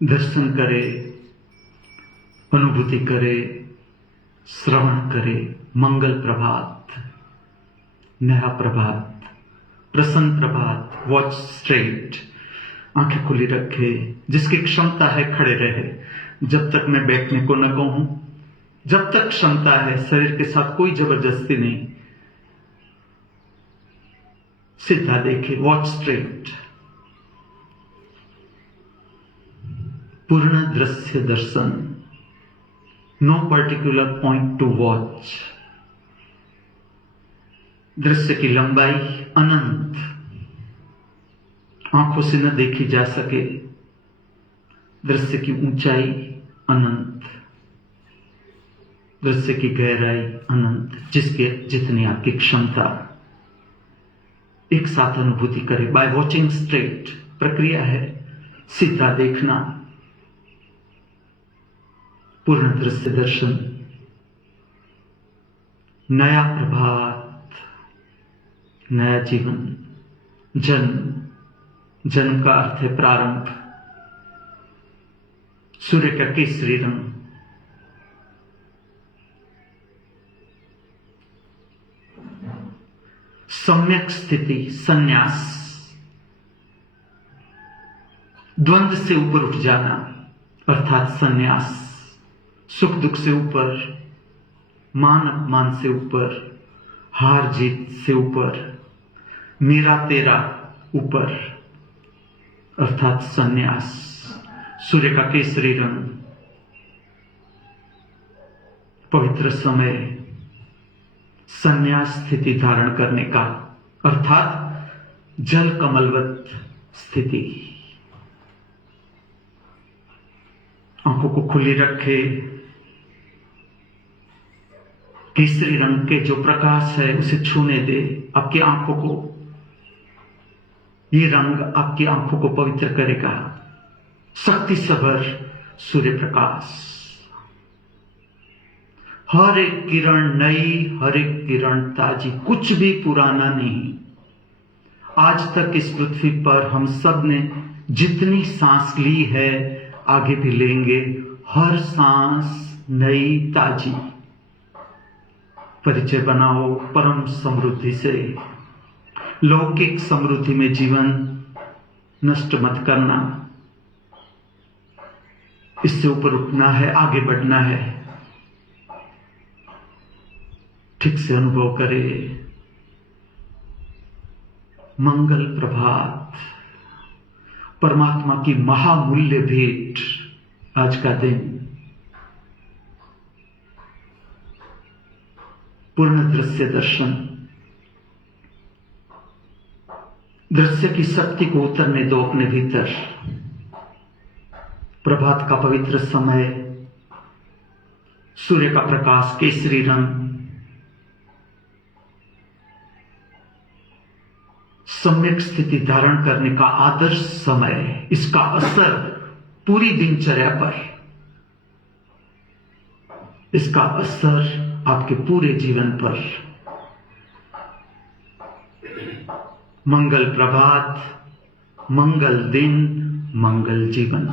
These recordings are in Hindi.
दर्शन करे, अनुभूति करे, श्रवण करे। मंगल प्रभात, नया प्रभात, प्रसन्न प्रभात। वॉच स्ट्रेट, आंखें खुली रखे। जिसकी क्षमता है खड़े रहे, जब तक मैं बैठने को न कहूं, जब तक क्षमता है। शरीर के साथ कोई जबरदस्ती नहीं। सीधा देखे, वॉच स्ट्रेट। पूर्ण दृश्य दर्शन, no particular point to watch. दृश्य की लंबाई अनंत, आंखों से न देखी जा सके। दृश्य की ऊंचाई अनंत, दृश्य की गहराई अनंत। जिसके जितनी आपकी क्षमता, एक साथ अनुभूति करें। बाय वॉचिंग स्ट्रेट, प्रक्रिया है सीधा देखना। पूर्ण दृश्य दर्शन, नया प्रभात, नया जीवन। जन्म, जन्म का अर्थ है प्रारंभ। सूर्य का केसरी रंग, सम्यक स्थिति, संन्यास। द्वंद्व से ऊपर उठ जाना अर्थात संन्यास। सुख दुख से ऊपर, मान अपमान से ऊपर, हार जीत से ऊपर, मेरा तेरा ऊपर अर्थात संन्यास। सूर्य का केसरी रंग, पवित्र समय, संन्यास स्थिति धारण करने का अर्थात जल कमलवत स्थिति। आंखों को खुली रखे। केसरी रंग के जो प्रकाश है उसे छूने दे आपकी आंखों को। ये रंग आपकी आंखों को पवित्र करेगा। शक्ति सभर सूर्य प्रकाश, हर एक किरण नई, हर एक किरण ताजी, कुछ भी पुराना नहीं। आज तक इस पृथ्वी पर हम सब ने जितनी सांस ली है, आगे भी लेंगे। हर सांस नई ताजी। परिचय बनाओ परम समृद्धि से। लौकिक समृद्धि में जीवन नष्ट मत करना। इससे ऊपर उठना है, आगे बढ़ना है। ठीक से अनुभव करे। मंगल प्रभात, परमात्मा की महामूल्य भेंट आज का दिन। पूर्ण दृश्य दर्शन, दृश्य की शक्ति को उतरने दो अपने भीतर। प्रभात का पवित्र समय, सूर्य का प्रकाश, केसरी रंग, सम्यक स्थिति धारण करने का आदर्श समय। इसका असर पूरी दिनचर्या पर, इसका असर आपके पूरे जीवन पर। मंगल प्रभात, मंगल दिन, मंगल जीवन।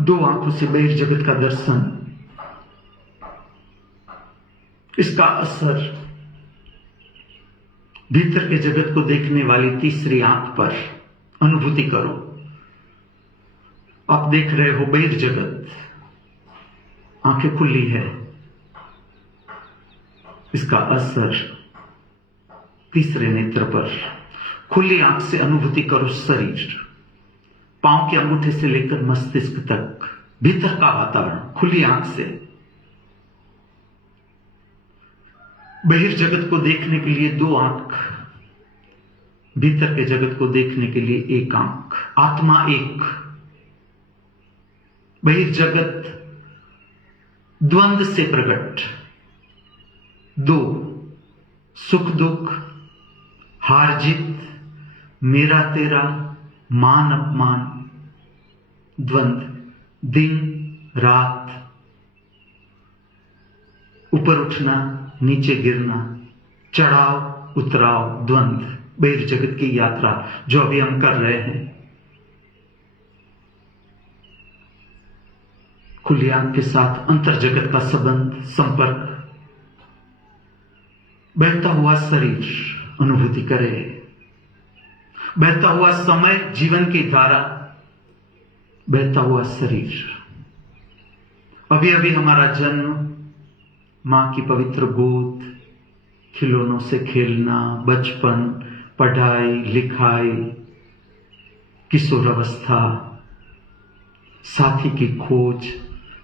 दो आंखों से बहिर्जगत का दर्शन, इसका असर भीतर के जगत को देखने वाली तीसरी आंख पर। अनुभूति करो। आप देख रहे हो बहिर्जगत, आंखें खुली है। इसका असर तीसरे नेत्र पर। खुली आंख से अनुभूति करो शरीर, पांव के अंगूठे से लेकर मस्तिष्क तक, भीतर का वातावरण। खुली आंख से बहिर्जगत को देखने के लिए दो आंख, भीतर के जगत को देखने के लिए एक आंख। आत्मा एक, बहिर्जगत द्वंद्व से प्रकट। दो, सुख दुख, हार जीत, मेरा तेरा, मान अपमान, द्वंद्व, दिन रात, ऊपर उठना नीचे गिरना, चढ़ाव उतराव, द्वंद्व। बहिर्जगत की यात्रा जो अभी हम कर रहे हैं। खुली आंख के साथ अंतर जगत का संबंध, संपर्क, बहता हुआ शरीर अनुभूति करे, बहता हुआ समय, जीवन की धारा, बहता हुआ शरीर। अभी अभी हमारा जन्म, मां की पवित्र गोद, खिलौनों से खेलना, बचपन, पढ़ाई लिखाई, किशोर अवस्था, साथी की खोज,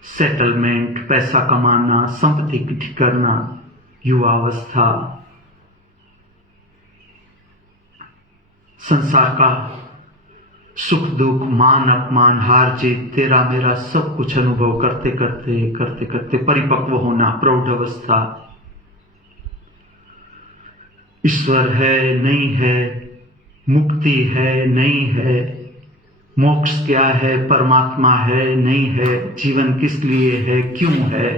सेटलमेंट, पैसा कमाना, संपत्ति इकट्ठी करना, युवावस्था, संसार का सुख दुख, मान अपमान, हार जीत, तेरा मेरा सब कुछ अनुभव करते करते परिपक्व होना, प्रौढ़ अवस्था, ईश्वर है नहीं है, मुक्ति है नहीं है, मोक्ष क्या है, परमात्मा है नहीं है, जीवन किस लिए है, क्यों है,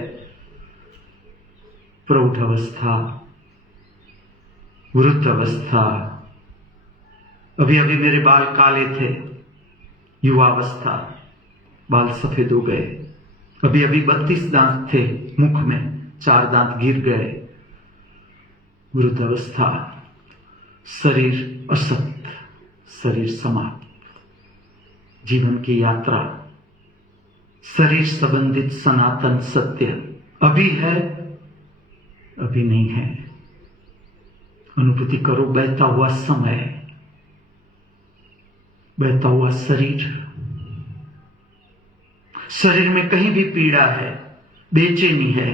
प्रौढ़ अवस्था, वृद्ध अवस्था, अभी अभी मेरे बाल काले थे, युवावस्था, बाल सफेद हो गए, अभी अभी 32 दांत थे मुख में, 4 दांत गिर गए, वृद्धावस्था, शरीर असत, शरीर समाप्त, जीवन की यात्रा, शरीर संबंधित सनातन सत्य अभी है, अभी नहीं है। अनुभूति करो बहता हुआ समय, बहता हुआ शरीर, शरीर में कहीं भी पीड़ा है, बेचैनी है,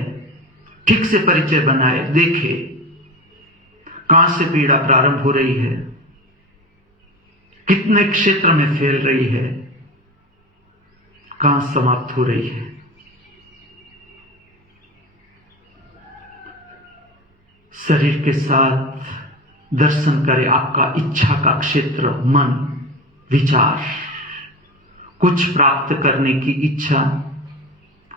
ठीक से परिचय बनाए, देखे कहां से पीड़ा प्रारंभ हो रही है, कितने क्षेत्र में फैल रही है, कहां समाप्त हो रही है। शरीर के साथ दर्शन करे आपका इच्छा का क्षेत्र, मन, विचार, कुछ प्राप्त करने की इच्छा,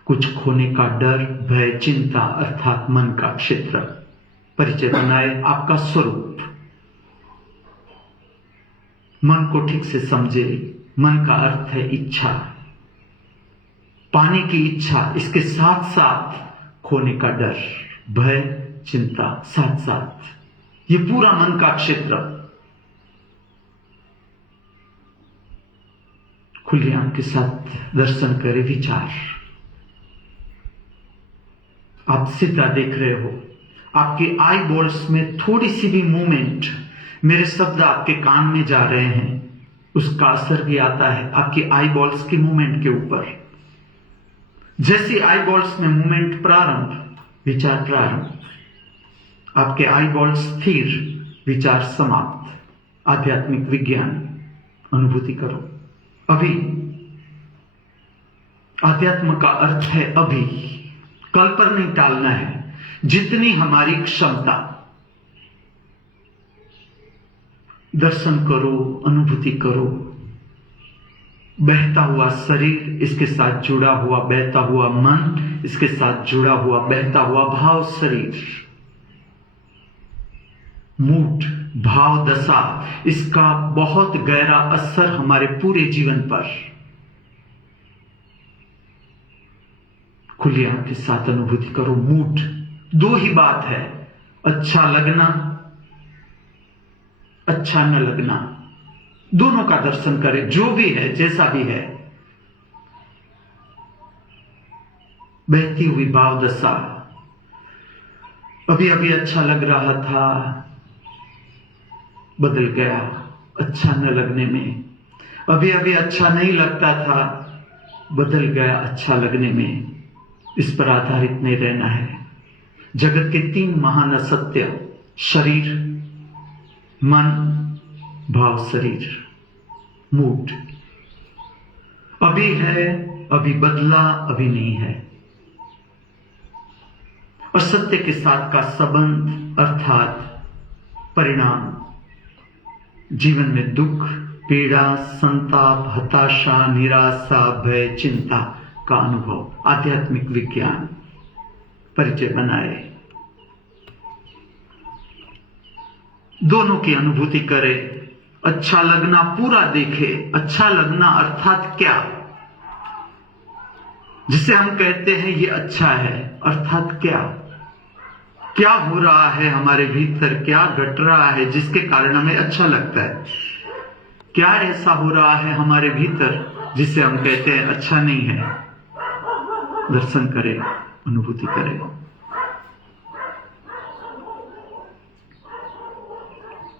कुछ खोने का डर, भय, चिंता, अर्थात मन का क्षेत्र परिचय बनाए, आपका स्वरूप। मन को ठीक से समझे, मन का अर्थ है इच्छा, पाने की इच्छा, इसके साथ साथ खोने का डर, भय, चिंता, साथ साथ ये पूरा मन का क्षेत्र। खुली आंख के साथ दर्शन करें, विचार। आप सीधा देख रहे हो, आपके आई बॉल्स में थोड़ी सी भी मूवमेंट, मेरे शब्द आपके कान में जा रहे हैं, उसका असर भी आता है आपकी आई बॉल्स की मूवमेंट के ऊपर। जैसे आई बॉल्स में मूवमेंट प्रारंभ, विचार प्रारंभ, आपके आई बॉल्स स्थिर, विचार समाप्त। आध्यात्मिक विज्ञान अनुभूति करो। अभी अध्यात्म का अर्थ है अभी, कल पर नहीं टालना है। जितनी हमारी क्षमता, दर्शन करो, अनुभूति करो। बहता हुआ शरीर, इसके साथ जुड़ा हुआ बहता हुआ मन, इसके साथ जुड़ा हुआ बहता हुआ भाव शरीर, मूड, भाव दशा, इसका बहुत गहरा असर हमारे पूरे जीवन पर। खुली आंख के साथ अनुभूति करो। मूड, दो ही बात है, अच्छा लगना, अच्छा न लगना, दोनों का दर्शन करें। जो भी है, जैसा भी है, बहती हुई भाव दशा। अभी अभी अच्छा लग रहा था, बदल गया अच्छा न लगने में। अभी अभी अच्छा नहीं लगता था, बदल गया अच्छा लगने में। इस पर आधारित नहीं रहना है। जगत के 3 महान असत्य, शरीर, मन, भाव शरीर, मूड। अभी है, अभी बदला, अभी नहीं है। असत्य के साथ का संबंध अर्थात परिणाम, जीवन में दुख, पीड़ा, संताप, हताशा, निराशा, भय, चिंता का अनुभव। आध्यात्मिक विज्ञान परिचय बनाए, दोनों की अनुभूति करे। अच्छा लगना पूरा देखे। अच्छा लगना अर्थात क्या? जिसे हम कहते हैं ये अच्छा है, अर्थात क्या क्या हो रहा है हमारे भीतर, क्या घट रहा है जिसके कारण हमें अच्छा लगता है, क्या ऐसा हो रहा है हमारे भीतर जिसे हम कहते हैं अच्छा नहीं है। दर्शन करें, अनुभूति करें।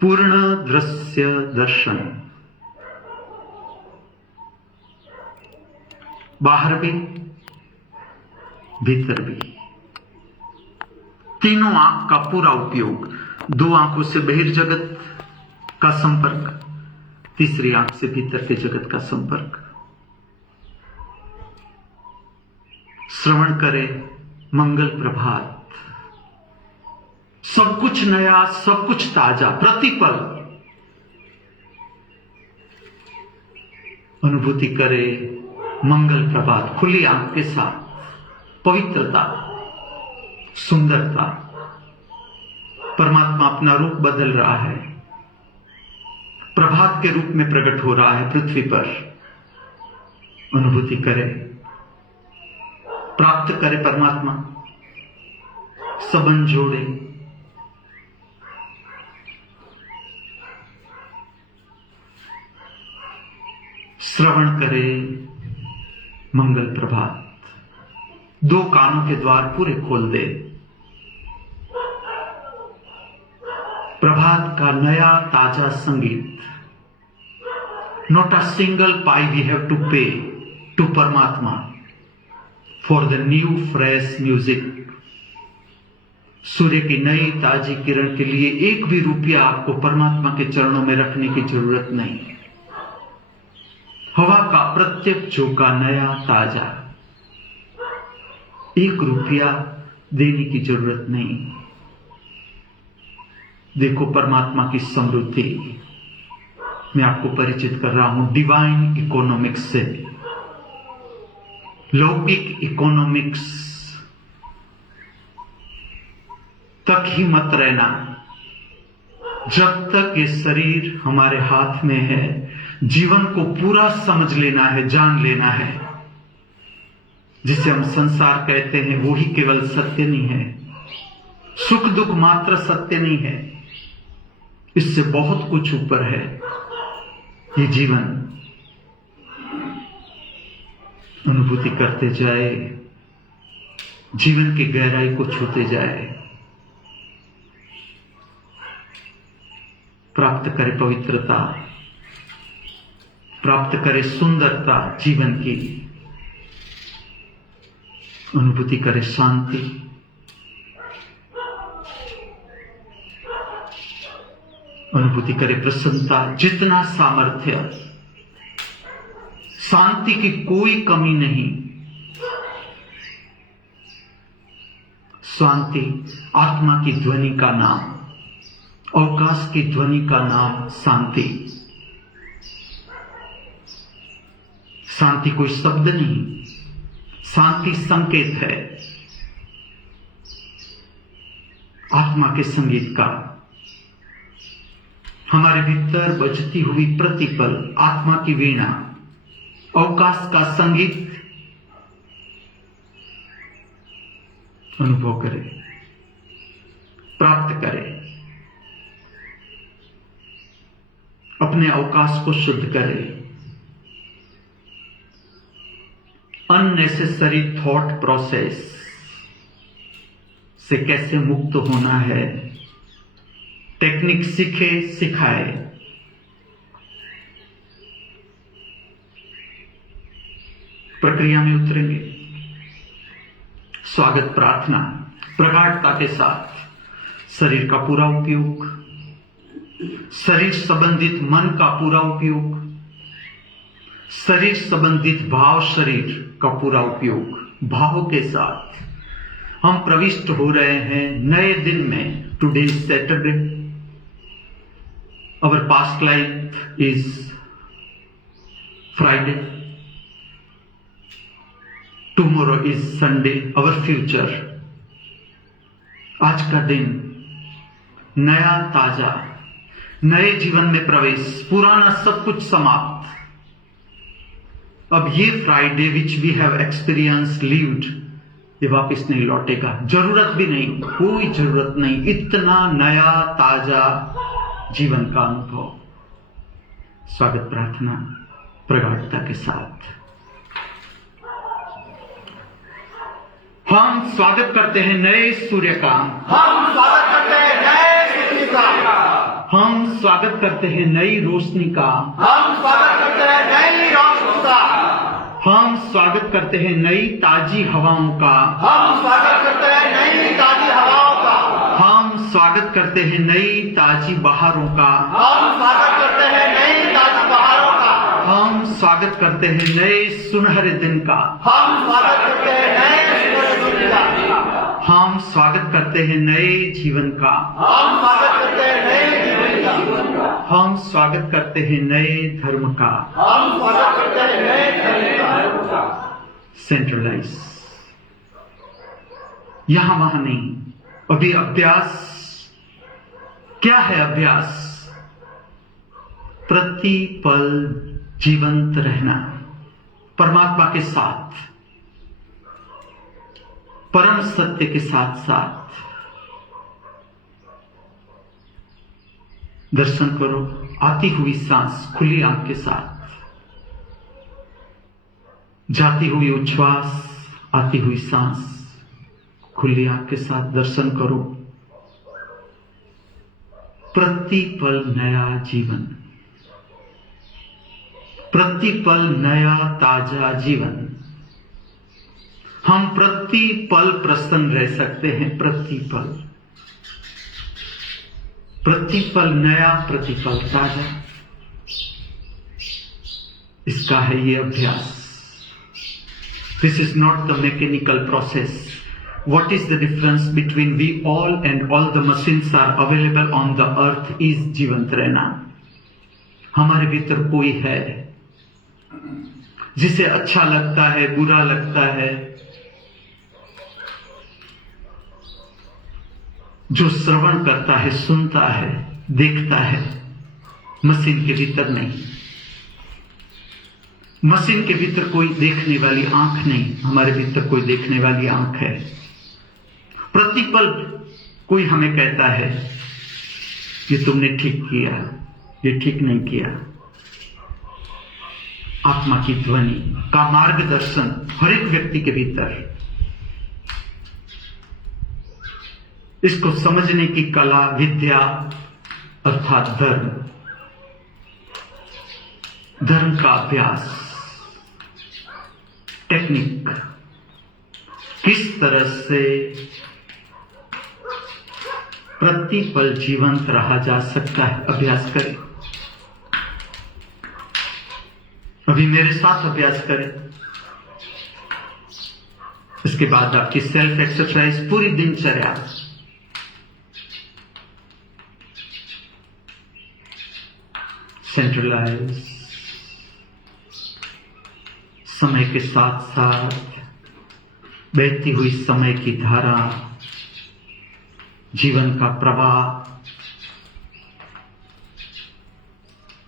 पूर्ण दृश्य दर्शन, बाहर भी भीतर भी, तीनों आंख का पूरा उपयोग। दो आंखों से बहिर्जगत का संपर्क, तीसरी आंख से भीतर के जगत का संपर्क। श्रवण करें, मंगल प्रभात। सब कुछ नया, सब कुछ ताजा, प्रतिपल। अनुभूति करें, मंगल प्रभात, खुली आंख के साथ। पवित्रता, सुंदरता, परमात्मा अपना रूप बदल रहा है, प्रभात के रूप में प्रकट हो रहा है पृथ्वी पर। अनुभूति करें, प्राप्त करें परमात्मा, संबंध जोड़े। श्रवण करें, मंगल प्रभात। दो कानों के द्वार पूरे खोल दे। प्रभात का नया ताजा संगीत। Not a single pie we have to pay to परमात्मा for the new fresh music. सूर्य की नई ताजी किरण के लिए एक भी रुपया आपको परमात्मा के चरणों में रखने की जरूरत नहीं। हवा का प्रत्येक झोंका नया ताजा, एक रुपया देने की जरूरत नहीं। देखो परमात्मा की समृद्धि। मैं आपको परिचित कर रहा हूं डिवाइन इकोनॉमिक्स से। लौकिक इकोनॉमिक्स तक ही मत रहना। जब तक ये शरीर हमारे हाथ में है, जीवन को पूरा समझ लेना है, जान लेना है। जिसे हम संसार कहते हैं वो ही केवल सत्य नहीं है। सुख दुख मात्र सत्य नहीं है, इससे बहुत कुछ ऊपर है ये जीवन। अनुभूति करते जाए, जीवन की गहराई को छूते जाए। प्राप्त करे पवित्रता, प्राप्त करे सुंदरता जीवन की। अनुभूति करे शांति, अनुभूति करे प्रसन्नता। जितना सामर्थ्य, शांति की कोई कमी नहीं। शांति आत्मा की ध्वनि का नाम, अवकाश की ध्वनि का नाम शांति। शांति कोई शब्द नहीं, शांति संकेत है आत्मा के संगीत का। हमारे भीतर बजती हुई प्रतिपल आत्मा की वीणा, अवकाश का संगीत। अनुभव करें, प्राप्त करें, अपने अवकाश को शुद्ध करें। अननेसेसरी थॉट प्रोसेस से कैसे मुक्त होना है, टेक्निक सीखे, सिखाए। प्रक्रिया में उतरेंगे। स्वागत प्रार्थना प्रगाढ़ता के साथ। शरीर का पूरा उपयोग, शरीर संबंधित मन का पूरा उपयोग, शरीर संबंधित भाव शरीर का पूरा उपयोग। भावों के साथ हम प्रविष्ट हो रहे हैं नए दिन में। Today is Saturday, our past life is Friday, tomorrow is Sunday, our future. आज का दिन नया ताजा, नए जीवन में प्रवेश, पुराना सब कुछ समाप्त। अब ये Friday which we have experience lived, ये वापस नहीं लौटेगा। जरूरत भी नहीं, कोई जरूरत नहीं, इतना नया ताजा जीवन का अनुभव। स्वागत प्रार्थना प्रगाढ़ता के साथ हम स्वागत करते हैं नए सूर्य का, हम स्वागत करते हैं नए सूर्य का, हम स्वागत करते हैं नई रोशनी का, हम स्वागत करते हैं नई रोशनी का, हम स्वागत करते हैं नई ताजी हवाओं का, हम स्वागत करते हैं नई ताजी हवाओं का, हम स्वागत करते हैं नई ताजी बहारों का, हम स्वागत करते हैं नई ताजी बहारों का, हम स्वागत करते हैं नए सुनहरे दिन का, हम स्वागत करते हैं नए सुनहरे दिन का, हम स्वागत करते हैं नए जीवन का, हम स्वागत करते हैं नए जीवन का, हम स्वागत करते हैं नए धर्म का। हम स्वागत करते हैं नए धर्म का। सेंट्रलाइज, यहां वहां नहीं। अभी अभ्यास क्या है? अभ्यास प्रति पल जीवंत रहना, परमात्मा के साथ, परम सत्य के साथ साथ। दर्शन करो, आती हुई सांस खुली आंख के साथ, जाती हुई उच्छ्वास, आती हुई सांस खुली आंख के साथ दर्शन करो। प्रति पल नया जीवन, प्रति पल नया ताजा जीवन। हम प्रति पल प्रसन्न रह सकते हैं, प्रति पल, प्रति पल नया, प्रति पल ताजा। इसका है ये अभ्यास। This is not the mechanical process. What is the difference between we all and all the machines are available on the earth is जीवंत रहना। हमारे भीतर कोई है जिसे अच्छा लगता है, बुरा लगता है, जो श्रवण करता है, सुनता है, देखता है। मशीन के भीतर नहीं, मशीन के भीतर कोई देखने वाली आंख नहीं, हमारे भीतर कोई देखने वाली आंख है। प्रतिपल कोई हमें कहता है कि तुमने ठीक किया, ये ठीक नहीं किया। आत्मा की ध्वनि का मार्गदर्शन हर एक व्यक्ति के भीतर। इसको समझने की कला, विद्या अर्थात धर्म, धर्म का अभ्यास, टेक्निक, किस तरह से प्रतिपल जीवंत रहा जा सकता है, अभ्यास करें। अभी मेरे साथ अभ्यास करें। इसके बाद आपकी सेल्फ एक्सरसाइज, पूरी दिनचर्या। सेंट्रलाइज, समय के साथ साथ बहती हुई समय की धारा, जीवन का प्रवाह।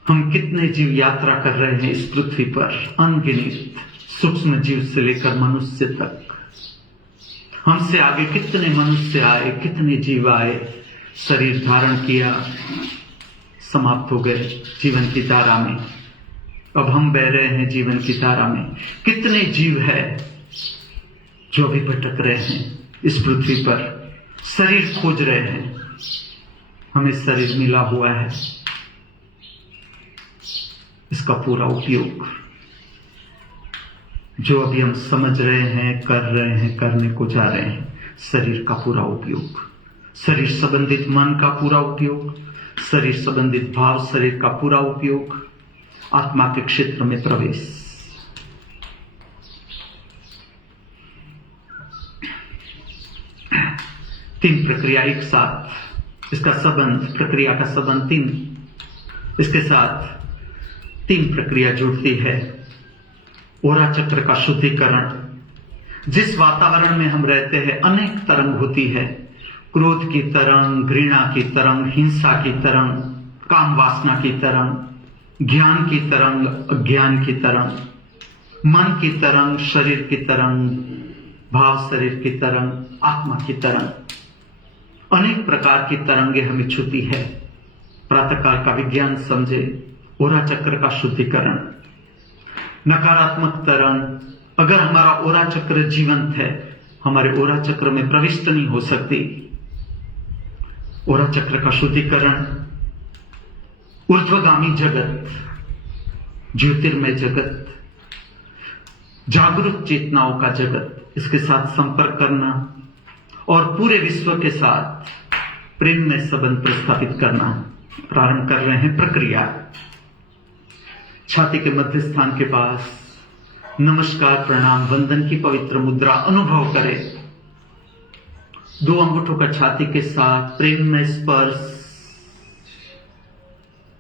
हम कितने जीव यात्रा कर रहे हैं इस पृथ्वी पर, अनगिनत, सूक्ष्म जीव से लेकर मनुष्य तक। हमसे आगे कितने मनुष्य आए, कितने जीव आए, शरीर धारण किया, समाप्त हो गए जीवन की धारा में। अब हम बह रहे हैं जीवन की धारा में। कितने जीव है जो अभी भटक रहे हैं इस पृथ्वी पर, शरीर खोज रहे हैं। हमें शरीर मिला हुआ है, इसका पूरा उपयोग जो अभी हम समझ रहे हैं, कर रहे हैं, करने को जा रहे हैं, शरीर का पूरा उपयोग, शरीर संबंधित मन का पूरा उपयोग, शरीर संबंधित भाव, शरीर का पूरा उपयोग, आत्मा के क्षेत्र में प्रवेश। तीन प्रक्रिया एक साथ, इसका संबंध, प्रक्रिया का संबंध तीन, इसके साथ तीन प्रक्रिया जुड़ती है। ओरा चक्र का शुद्धिकरण। जिस वातावरण में हम रहते हैं अनेक तरंग होती है, क्रोध की तरंग, घृणा की तरंग, हिंसा की तरंग, काम वासना की तरंग, ज्ञान की तरंग, अज्ञान की तरंग। मन की तरंग, शरीर की तरंग, भाव शरीर की तरंग, आत्मा की तरंग, अनेक प्रकार की तरंगे हमें छूती है। प्रातःकाल का विज्ञान समझे, ओरा चक्र का शुद्धिकरण, नकारात्मक तरंग अगर हमारा ओरा चक्र जीवंत है, हमारे ओरा चक्र में प्रविष्ट नहीं हो सकती। ओरा चक्र का शुद्धिकरण, ऊर्ध्वगामी जगत, ज्योतिर्मय जगत, जागरूक चेतनाओं का जगत, इसके साथ संपर्क करना और पूरे विश्व के साथ प्रेम में संबंध प्रस्थापित करना। प्रारंभ कर रहे हैं प्रक्रिया। छाती के मध्य स्थान के पास नमस्कार, प्रणाम, वंदन की पवित्र मुद्रा अनुभव करें। दो अंगूठों का छाती के साथ प्रेम में स्पर्श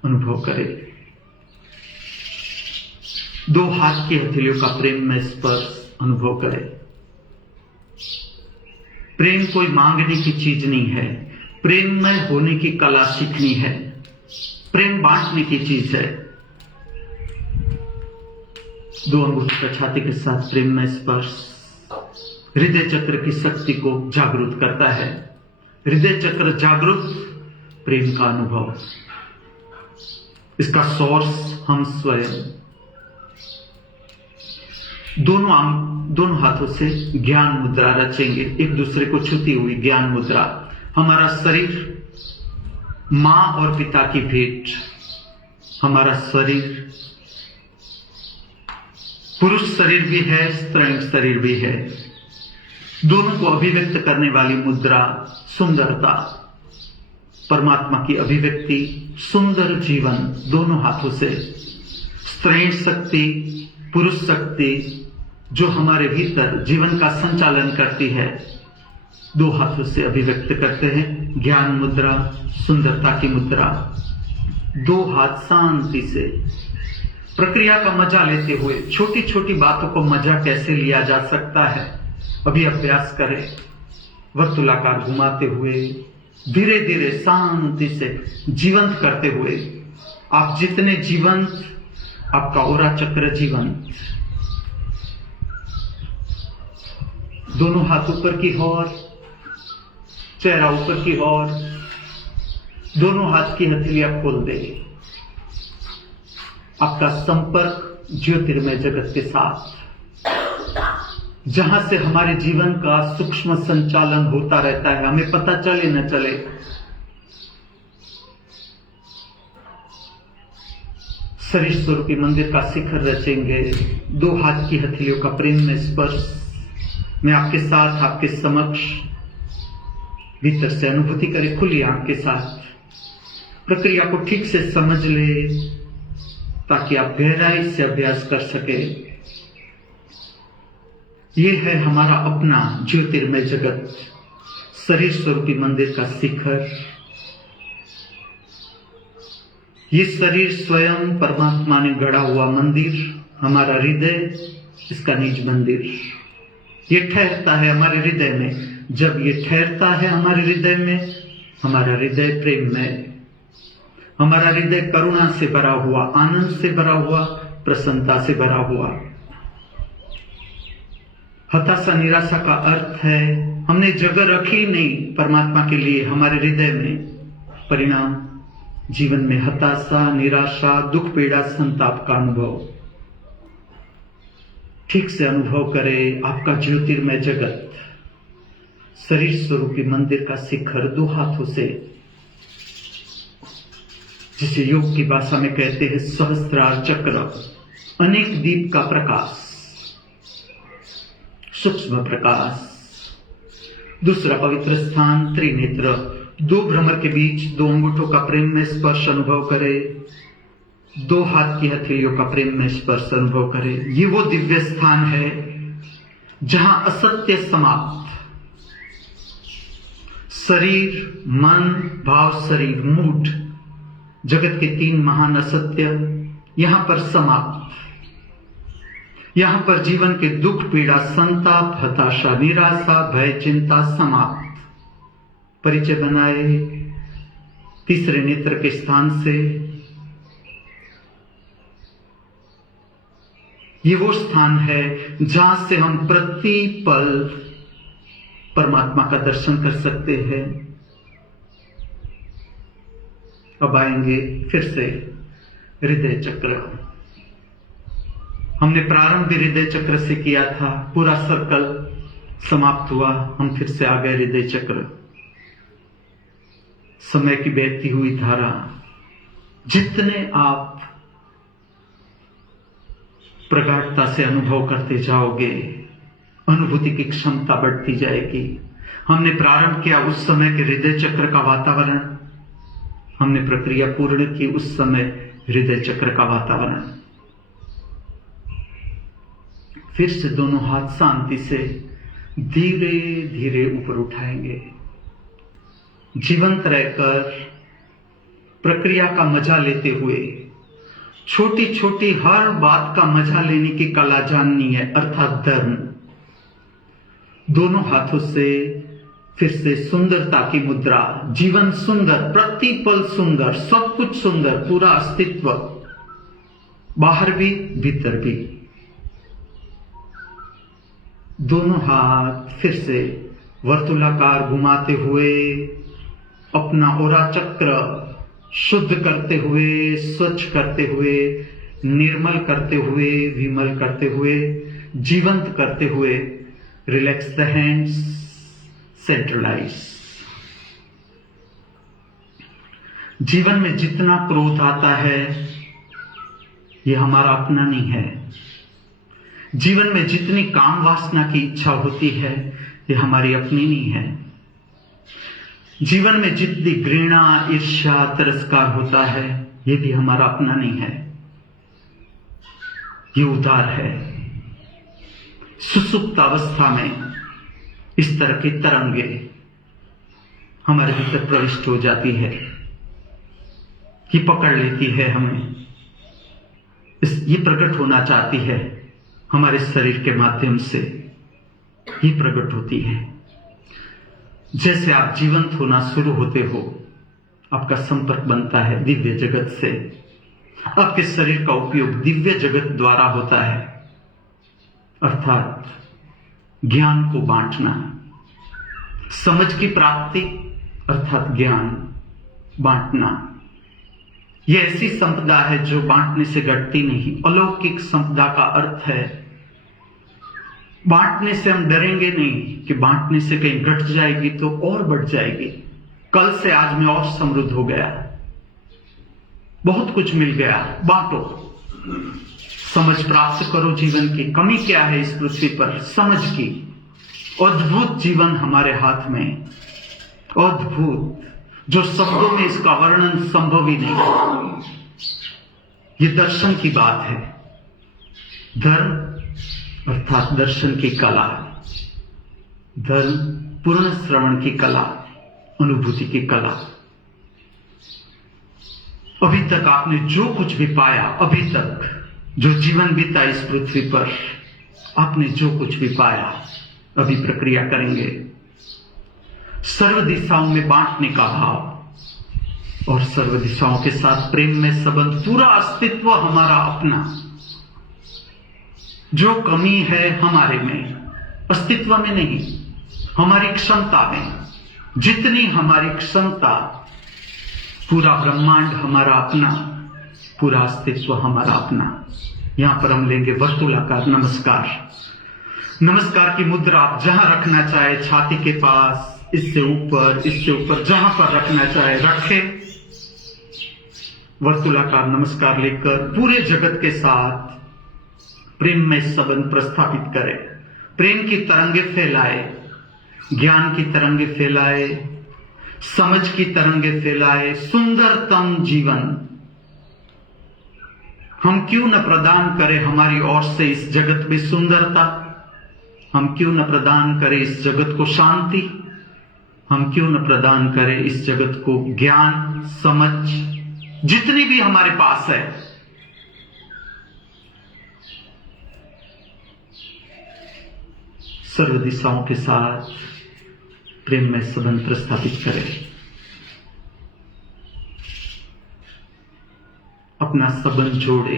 अनुभव करें। दो हाथ की हथेलियों का प्रेम में स्पर्श अनुभव करें। प्रेम कोई मांगने की चीज नहीं है, प्रेम में होने की कला सीखनी है। प्रेम बांटने की चीज है। दो अंगूठों का छाती के साथ प्रेम में स्पर्श हृदय चक्र की शक्ति को जागरूक करता है। हृदय चक्र जागरूक, प्रेम का अनुभव, इसका सोर्स हम स्वयं। दोनों हाथों से ज्ञान मुद्रा रचेंगे, एक दूसरे को छूती हुई ज्ञान मुद्रा। हमारा शरीर मां और पिता की भेंट। हमारा शरीर पुरुष शरीर भी है, स्त्रीलिंग शरीर भी है। दोनों को अभिव्यक्त करने वाली मुद्रा सुंदरता, परमात्मा की अभिव्यक्ति, सुंदर जीवन। दोनों हाथों से स्त्रीलिंग शक्ति, पुरुष शक्ति जो हमारे भीतर जीवन का संचालन करती है, दो हाथों से अभिव्यक्त करते हैं। ज्ञान मुद्रा, सुंदरता की मुद्रा। दो हाथ शांति से प्रक्रिया का मजा लेते हुए, छोटी छोटी बातों को मजा कैसे लिया जा सकता है, अभी अभ्यास करें। वर्तुलाकार घुमाते हुए, धीरे धीरे शांति से जीवंत करते हुए। आप जितने जीवंत, आपका ओरा चक्र जीवंत। दोनों हाथ ऊपर की ओर, चेहरा ऊपर की ओर। दोनों हाथ की हथेलियां खोल दें। आपका संपर्क ज्योतिर्मय जगत के साथ, जहां से हमारे जीवन का सूक्ष्म संचालन होता रहता है, हमें पता चले न चले। शरीर स्वरूपी मंदिर का शिखर रचेंगे। दो हाथ की हथेलियों का प्रेम में स्पर्श। मैं आपके साथ, आपके समक्ष, भीतर से अनुभूति करें खुली आंख के साथ। प्रक्रिया को ठीक से समझ ले ताकि आप गहराई से अभ्यास कर सके। यह है हमारा अपना ज्योतिर्मय जगत, शरीर स्वरूपी मंदिर का शिखर। ये शरीर स्वयं परमात्मा ने गढ़ा हुआ मंदिर, हमारा हृदय इसका निज मंदिर। ये ठहरता है हमारे हृदय में। जब ये ठहरता है हमारे हृदय में, हमारा हृदय प्रेम में, हमारा हृदय करुणा से भरा हुआ, आनंद से भरा हुआ, प्रसन्नता से भरा हुआ। हताशा निराशा का अर्थ है हमने जगह रखी नहीं परमात्मा के लिए हमारे हृदय में। परिणाम जीवन में हताशा, निराशा, दुख, पीड़ा, संताप का अनुभव। ठीक से अनुभव करें आपका ज्योतिर्मय जगत, शरीर स्वरूपी मंदिर का शिखर दो हाथों से, जिसे योग की भाषा में कहते हैं सहस्त्रार चक्र, अनेक दीप का प्रकाश, सूक्ष्म प्रकाश। दूसरा पवित्र स्थान त्रिनेत्र, दो भ्रमर के बीच दो अंगूठों का प्रेम में स्पर्श अनुभव करें। दो हाथ की हथेलियों का प्रेम में स्पर्श अनुभव करें। ये वो दिव्य स्थान है जहां असत्य समाप्त, शरीर, मन, भाव, शरीर, मूड, जगत के तीन महान असत्य यहां पर समाप्त। यहां पर जीवन के दुख, पीड़ा, संताप, हताशा, निराशा, भय, चिंता समाप्त। परिचय बनाए तीसरे नेत्र के स्थान से। ये वो स्थान है जहां से हम प्रति पल परमात्मा का दर्शन कर सकते हैं। अब आएंगे फिर से हृदय चक्र। हमने प्रारंभ हृदय चक्र से किया था, पूरा सर्कल समाप्त हुआ, हम फिर से आ गए हृदय चक्र। समय की बहती हुई धारा, जितने आप प्रगाढ़ता से अनुभव करते जाओगे, अनुभूति की क्षमता बढ़ती जाएगी। हमने प्रारंभ किया उस समय के हृदय चक्र का वातावरण, हमने प्रक्रिया पूर्ण की उस समय हृदय चक्र का वातावरण। फिर से दोनों हाथ शांति से धीरे धीरे ऊपर उठाएंगे, जीवंत रहकर प्रक्रिया का मजा लेते हुए, छोटी छोटी हर बात का मजा लेने की कला जाननी है, अर्थात धर्म। दोनों हाथों से फिर से सुंदरता की मुद्रा, जीवन सुंदर, प्रतिपल सुंदर, सब कुछ सुंदर, पूरा अस्तित्व, बाहर भी भीतर भी। दोनों हाथ फिर से वर्तुलाकार घुमाते हुए अपना ओरा चक्र शुद्ध करते हुए, स्वच्छ करते हुए, निर्मल करते हुए, विमल करते हुए, जीवंत करते हुए, रिलैक्स द हैंड्स, सेंट्रलाइज। जीवन में जितना क्रोध आता है ये हमारा अपना नहीं है। जीवन में जितनी काम वासना की इच्छा होती है ये हमारी अपनी नहीं है। जीवन में जितनी घृणा, ईर्ष्या, तिरस्कार होता है ये भी हमारा अपना नहीं है, ये उदार है। सुसुप्त अवस्था में इस तरह की तरंगे हमारे भीतर प्रविष्ट हो जाती है, ये पकड़ लेती है हमें, ये प्रकट होना चाहती है हमारे शरीर के माध्यम से, ये प्रकट होती है। जैसे आप जीवंत होना शुरू होते हो, आपका संपर्क बनता है दिव्य जगत से, आपके शरीर का उपयोग दिव्य जगत द्वारा होता है, अर्थात ज्ञान को बांटना, समझ की प्राप्ति अर्थात ज्ञान बांटना। यह ऐसी संपदा है जो बांटने से घटती नहीं। अलौकिक संपदा का अर्थ है बांटने से हम डरेंगे नहीं कि बांटने से कहीं घट जाएगी तो और बढ़ जाएगी। कल से आज में और समृद्ध हो गया, बहुत कुछ मिल गया, बांटो, समझ प्राप्त करो। जीवन की कमी क्या है इस पृथ्वी पर? समझ की। अद्भुत जीवन हमारे हाथ में, अद्भुत, जो शब्दों में इसका वर्णन संभव ही नहीं। ये दर्शन की बात है। धर्म अर्थात दर्शन की कला, धर्म पूर्ण श्रवण की कला, अनुभूति की कला। अभी तक आपने जो कुछ भी पाया, अभी तक जो जीवन बीता इस पृथ्वी पर, आपने जो कुछ भी पाया, अभी प्रक्रिया करेंगे सर्व दिशाओं में बांटने का भाव और सर्व दिशाओं के साथ प्रेम में संबंध। पूरा अस्तित्व हमारा अपना, जो कमी है हमारे में, अस्तित्व में नहीं, हमारी क्षमता में, जितनी हमारी क्षमता, पूरा ब्रह्मांड हमारा अपना, पूरा अस्तित्व हमारा अपना। यहां पर हम लेंगे वर्तुलाकार नमस्कार। नमस्कार की मुद्रा आप जहां रखना चाहे, छाती के पास, इससे ऊपर, जहां पर रखना चाहे रखे। वर्तुलाकार नमस्कार लेकर पूरे जगत के साथ प्रेम में संबंध प्रस्थापित करें। प्रेम की तरंगे फैलाए, ज्ञान की तरंगे फैलाए, समझ की तरंगे फैलाए। सुंदरतम जीवन हम क्यों न प्रदान करें हमारी ओर से इस जगत में सुंदरता? हम क्यों न प्रदान करें इस जगत को शांति? हम क्यों न प्रदान करें इस जगत को ज्ञान, समझ, जितनी भी हमारे पास है। सर्व दिशाओं के साथ प्रेम में संबंध प्रस्थापित करें। अपना संबंध जोड़े,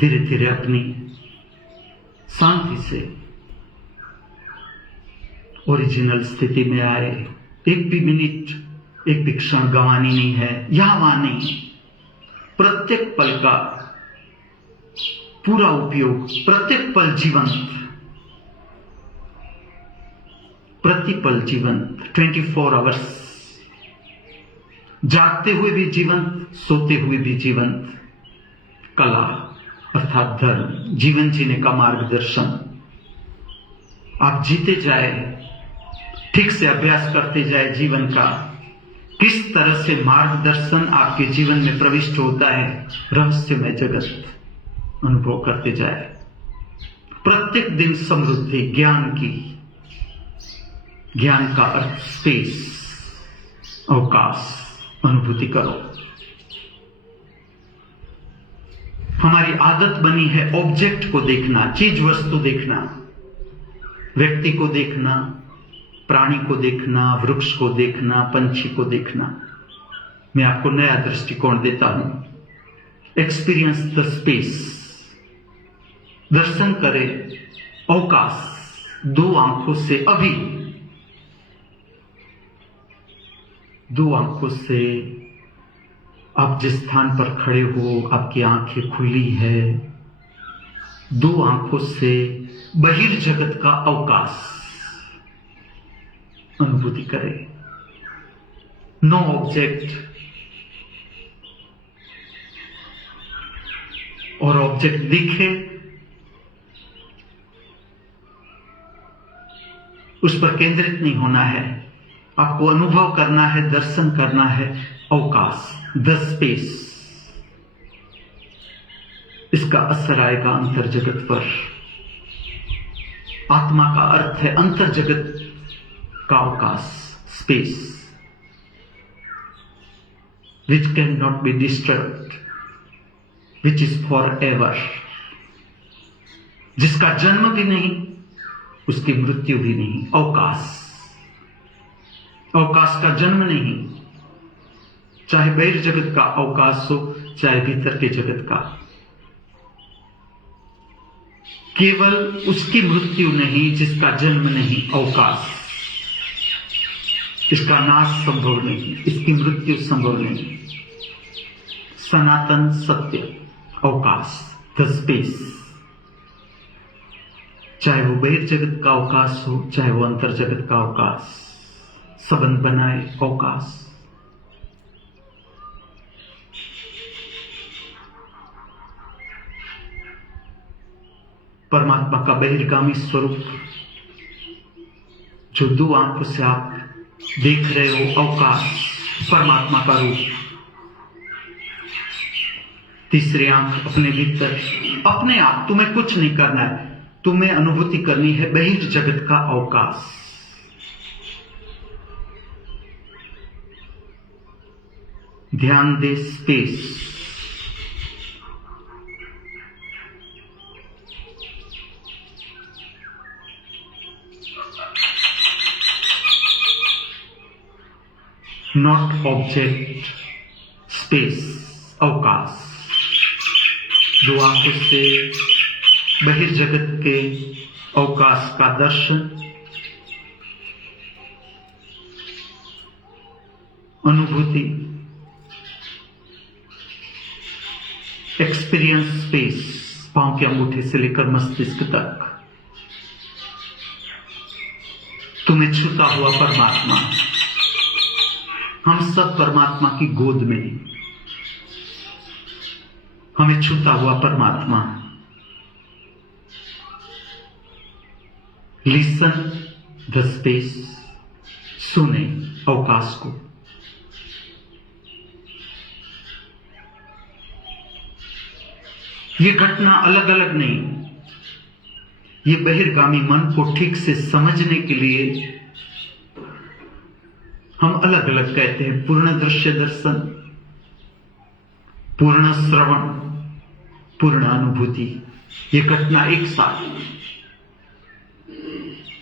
धीरे धीरे अपनी शांति से ओरिजिनल स्थिति में आए। एक भी मिनट, एक भी क्षण गंवानी नहीं है, यहां वहां नहीं। प्रत्येक पल का पूरा उपयोग, प्रत्येक पल जीवंत, प्रतिपल जीवंत, 24 आवर्स, जागते हुए भी जीवंत, सोते हुए भी जीवंत। कला अर्थात धर्म, जीवन जीने का मार्गदर्शन। आप जीते जाए, ठीक से अभ्यास करते जाए जीवन का, किस तरह से मार्गदर्शन आपके जीवन में प्रविष्ट होता है, रहस्यमय जगत अनुभव करते जाए। प्रत्येक दिन समृद्धि ज्ञान की, ज्ञान का अर्थ स्पेस, अवकाश अनुभूति करो। हमारी आदत बनी है ऑब्जेक्ट को देखना, चीज वस्तु देखना, व्यक्ति को देखना, प्राणी को देखना, वृक्ष को देखना, पंछी को देखना। मैं आपको नया दृष्टिकोण देता हूं। एक्सपीरियंस द स्पेस, दर्शन करें अवकाश। दो आंखों से अभी, दो आंखों से आप जिस स्थान पर खड़े हो, आपकी आंखें खुली है। दो आंखों से बहिर्जगत का अवकाश अनुभूति करें। नो ऑब्जेक्ट, और ऑब्जेक्ट दिखे उस पर केंद्रित नहीं होना है। आपको अनुभव करना है, दर्शन करना है अवकाश, द स्पेस। इसका असर आएगा अंतर जगत पर। आत्मा का अर्थ है अंतर जगत का अवकाश, space, which cannot be disturbed, which is forever, जिसका जन्म भी नहीं, उसकी मृत्यु भी नहीं। अवकाश, अवकाश का जन्म नहीं, चाहे बहिर्जगत का अवकाश हो, चाहे भीतर के जगत का। केवल उसकी मृत्यु नहीं जिसका जन्म नहीं, अवकाश। इसका नाश संभव नहीं, इसकी मृत्यु संभव नहीं। सनातन सत्य, अवकाश, द स्पेस। चाहे वो बहिर्जगत का अवकाश हो, चाहे वो अंतर जगत का अवकाश, संबंध बनाए अवकाश। परमात्मा का बहिर्गामी स्वरूप जो दो आंखों से आप देख रहे हो, अवकाश, परमात्मा का रूप। तीसरी आंख अपने भीतर, अपने आप, तुम्हें कुछ नहीं करना है, तुम्हें अनुभूति करनी है बहिर्जगत का अवकाश। ध्यान there space. Not object, space, अवकाश। दो आंखों से बहिर्जगत के अवकाश का दर्शन, अनुभूति, एक्सपीरियंस स्पेस, पांव के अंगूठे से लेकर मस्तिष्क तक। तुम्हें छूता हुआ परमात्मा। हम सब परमात्मा की गोद में, हमें छूता हुआ परमात्मा। लिसन द स्पेस, सुने अवकाश को। ये घटना अलग अलग नहीं, ये बहिर्गामी मन को ठीक से समझने के लिए हम अलग अलग कहते हैं। पूर्ण दृश्य दर्शन, पूर्ण श्रवण, पूर्ण अनुभूति, ये घटना एक साथ।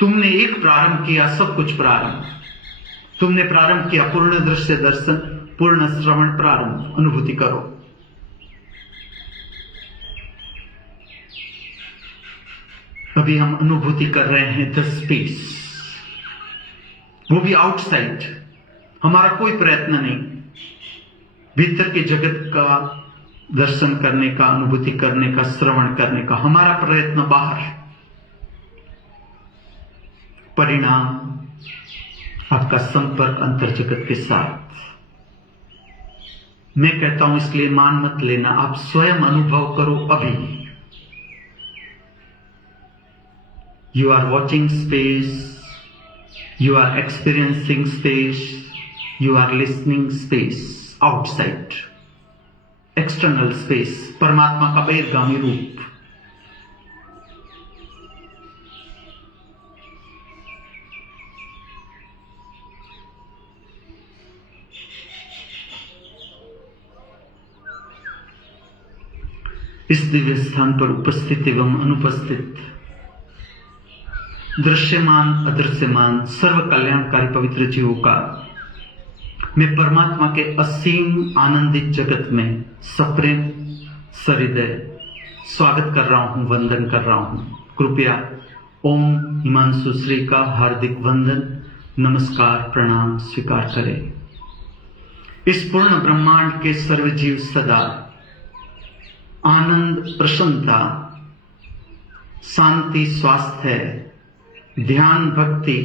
तुमने एक प्रारंभ किया, सब कुछ प्रारंभ। तुमने प्रारंभ किया पूर्ण दृश्य दर्शन, पूर्ण श्रवण, प्रारंभ, अनुभूति करो। अभी हम अनुभूति कर रहे हैं द स्पेस, वो भी आउटसाइड। हमारा कोई प्रयत्न नहीं, भीतर के जगत का दर्शन करने का, अनुभूति करने का, श्रवण करने का। हमारा प्रयत्न बाहर। परिणाम आपका संपर्क अंतर जगत के साथ। मैं कहता हूं इसलिए मान मत लेना, आप स्वयं अनुभव करो अभी। You are watching space, you are experiencing space, you are listening space, outside, external space, परमात्मा का बहिर्गामी रूप। इस दिव्य स्थान पर उपस्थित एवं अनुपस्थित, दृश्यमान अदृश्यमान सर्व कल्याणकारी पवित्र जीवों का मैं परमात्मा के असीम आनंदित जगत में सप्रेम सहृदय स्वागत कर रहा हूं, वंदन कर रहा हूं। कृपया ओम हिमांशु श्री का हार्दिक वंदन, नमस्कार, प्रणाम स्वीकार करें। इस पूर्ण ब्रह्मांड के सर्वजीव सदा आनंद, प्रसन्नता, शांति, स्वास्थ्य, ध्यान, भक्ति,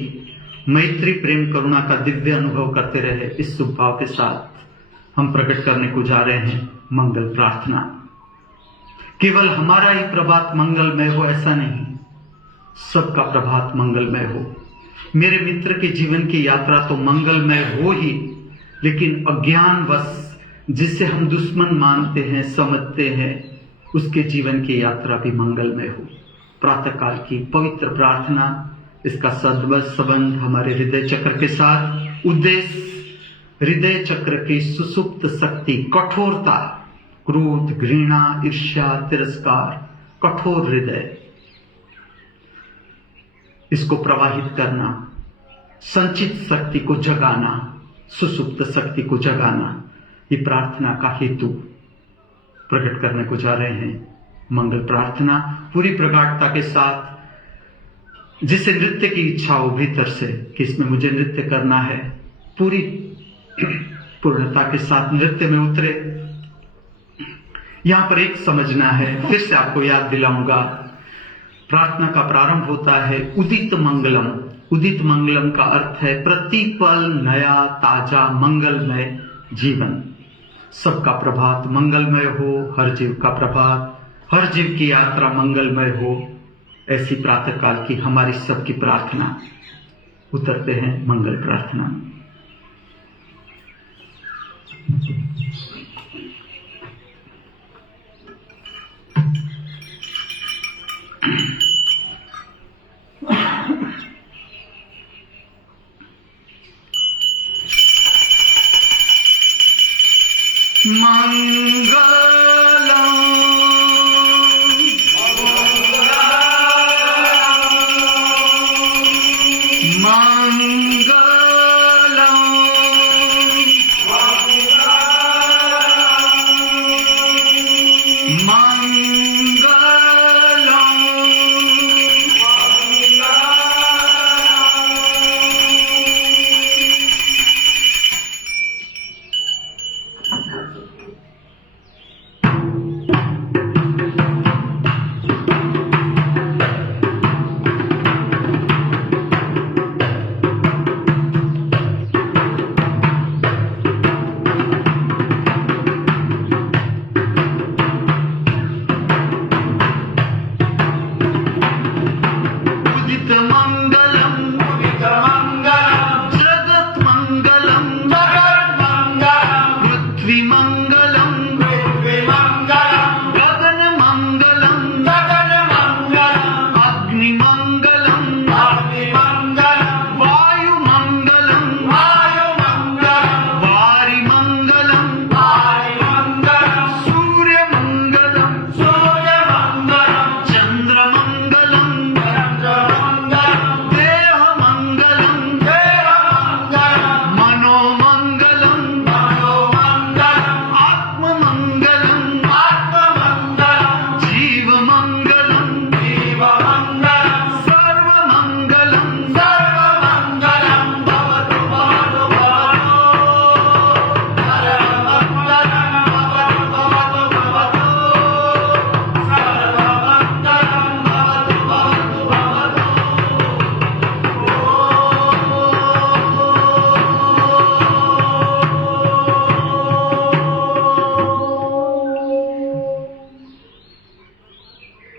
मैत्री, प्रेम, करुणा का दिव्य अनुभव करते रहे। इस शुभ भाव के साथ हम प्रकट करने को जा रहे हैं मंगल प्रार्थना। केवल हमारा ही प्रभात मंगलमय हो ऐसा नहीं, सबका प्रभात मंगलमय हो। मेरे मित्र के जीवन की यात्रा तो मंगलमय हो ही, लेकिन अज्ञानवश जिसे हम दुश्मन मानते हैं, समझते हैं, उसके जीवन की यात्रा भी मंगलमय हो। प्रातःकाल की पवित्र प्रार्थना, इसका संबंध हमारे हृदय चक्र के साथ। उद्देश्य हृदय चक्र की सुसुप्त शक्ति, कठोरता, क्रोध, घृणा, ईर्ष्या, तिरस्कार, कठोर हृदय, इसको प्रवाहित करना, संचित शक्ति को जगाना, सुसुप्त शक्ति को जगाना, ये प्रार्थना का हेतु प्रकट करने को जा रहे हैं। मंगल प्रार्थना पूरी प्रगाढ़ता के साथ, जिसे नृत्य की इच्छा हो भीतर से कि इसमें मुझे नृत्य करना है, पूरी पूर्णता के साथ नृत्य में उतरे। यहां पर एक समझना है, फिर से आपको याद दिलाऊंगा, प्रार्थना का प्रारंभ होता है उदित मंगलम। उदित मंगलम का अर्थ है प्रतिपल नया, ताजा, मंगलमय जीवन। सबका प्रभात मंगलमय हो, हर जीव का प्रभात, हर जीव की यात्रा मंगलमय हो। ऐसी प्रातःकाल की हमारी सबकी प्रार्थना। उतरते हैं मंगल प्रार्थना।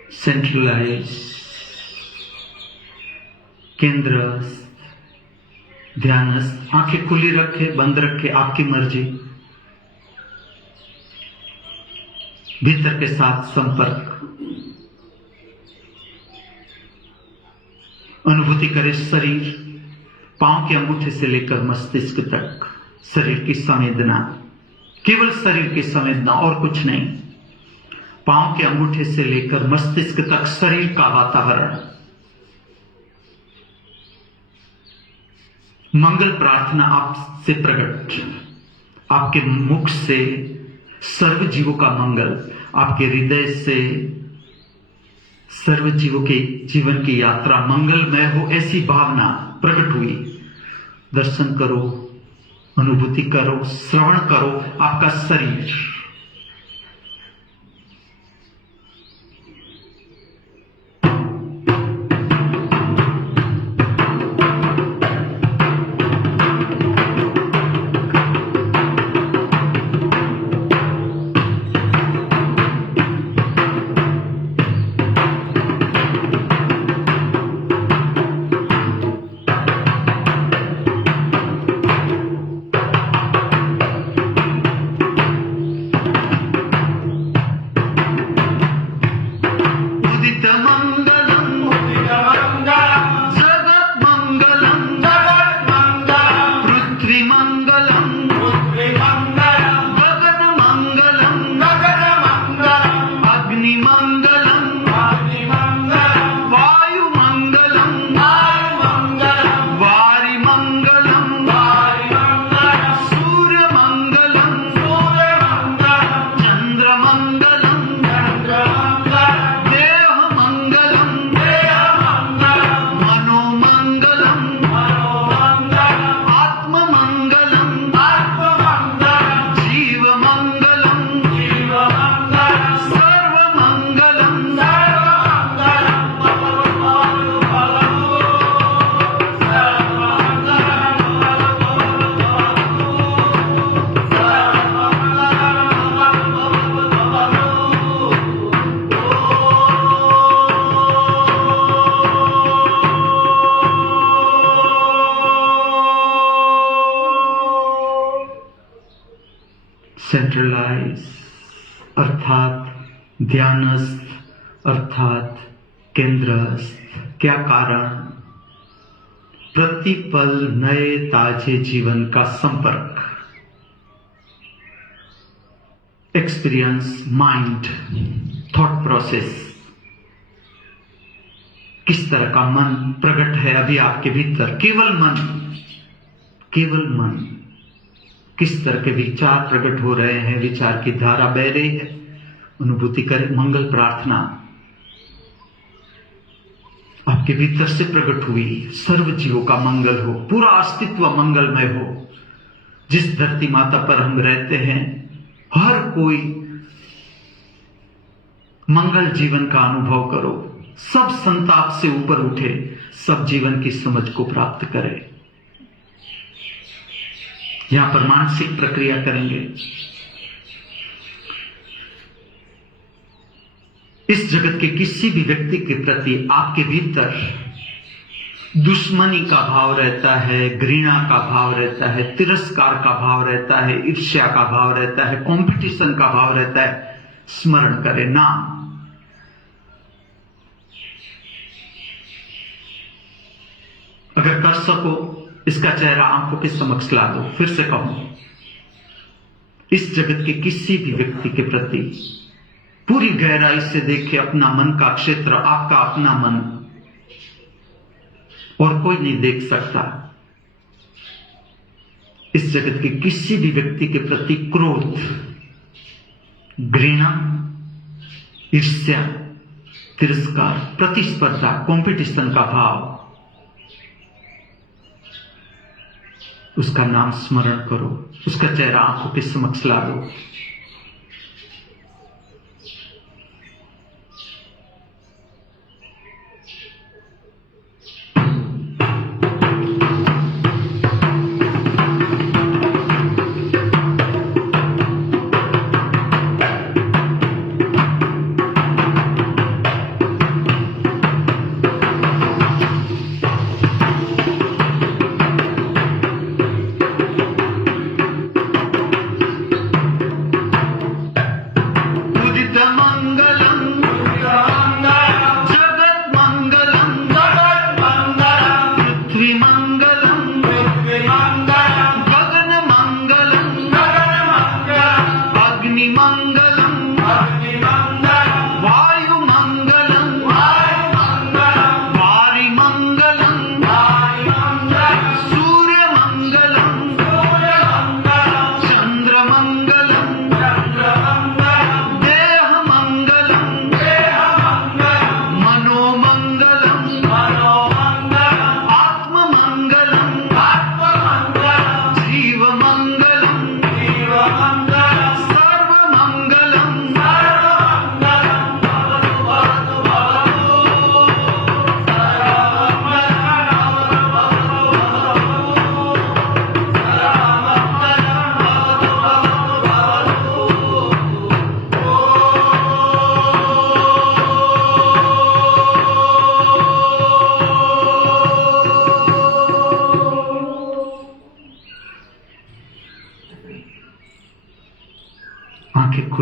सेंट्रलाइज, केंद्रस्थ, ध्यानस्थ। आंखें खुली रखे, बंद रखे, आपकी मर्जी। भीतर के साथ संपर्क, अनुभूति करे शरीर, पांव के अंगूठे से लेकर मस्तिष्क तक शरीर की संवेदना, केवल शरीर की संवेदना और कुछ नहीं। पांव के अंगूठे से लेकर मस्तिष्क तक शरीर का वातावरण। मंगल प्रार्थना आपसे प्रकट, आपके मुख से सर्व जीवों का मंगल, आपके हृदय से सर्व जीवों के जीवन की यात्रा मंगलमय हो, ऐसी भावना प्रकट हुई। दर्शन करो, अनुभूति करो, श्रवण करो। आपका शरीर सेंट्रलाइज अर्थात ध्यानस्थ अर्थात केंद्रस्थ। क्या कारण? प्रतिपल नए ताजे जीवन का संपर्क, एक्सपीरियंस, माइंड, थॉट प्रोसेस। किस तरह का मन प्रकट है अभी आपके भीतर? केवल मन, केवल मन। किस तरह के विचार प्रकट हो रहे हैं? विचार की धारा बह रही है। अनुभूति करें। मंगल प्रार्थना आपके भीतर से प्रकट हुई। सर्व जीवों का मंगल हो, पूरा अस्तित्व मंगलमय हो। जिस धरती माता पर हम रहते हैं, हर कोई मंगल जीवन का अनुभव करो। सब संताप से ऊपर उठे, सब जीवन की समझ को प्राप्त करे। यहां पर मानसिक प्रक्रिया करेंगे। इस जगत के किसी भी व्यक्ति के प्रति आपके भीतर दुश्मनी का भाव रहता है, घृणा का भाव रहता है, तिरस्कार का भाव रहता है, ईर्ष्या का भाव रहता है, कंपटीशन का भाव रहता है, स्मरण करें नाम। अगर कर सको इसका चेहरा आंखों के समक्ष ला दो। फिर से कहूं, इस जगत के किसी भी व्यक्ति के प्रति पूरी गहराई से देखिए अपना मन का क्षेत्र, आपका अपना मन, और कोई नहीं देख सकता। इस जगत के किसी भी व्यक्ति के प्रति क्रोध, घृणा, ईर्ष्या, तिरस्कार, प्रतिस्पर्धा, कंपटीशन का भाव, उसका नाम स्मरण करो, उसका चेहरा आंखों के समक्ष ला दो।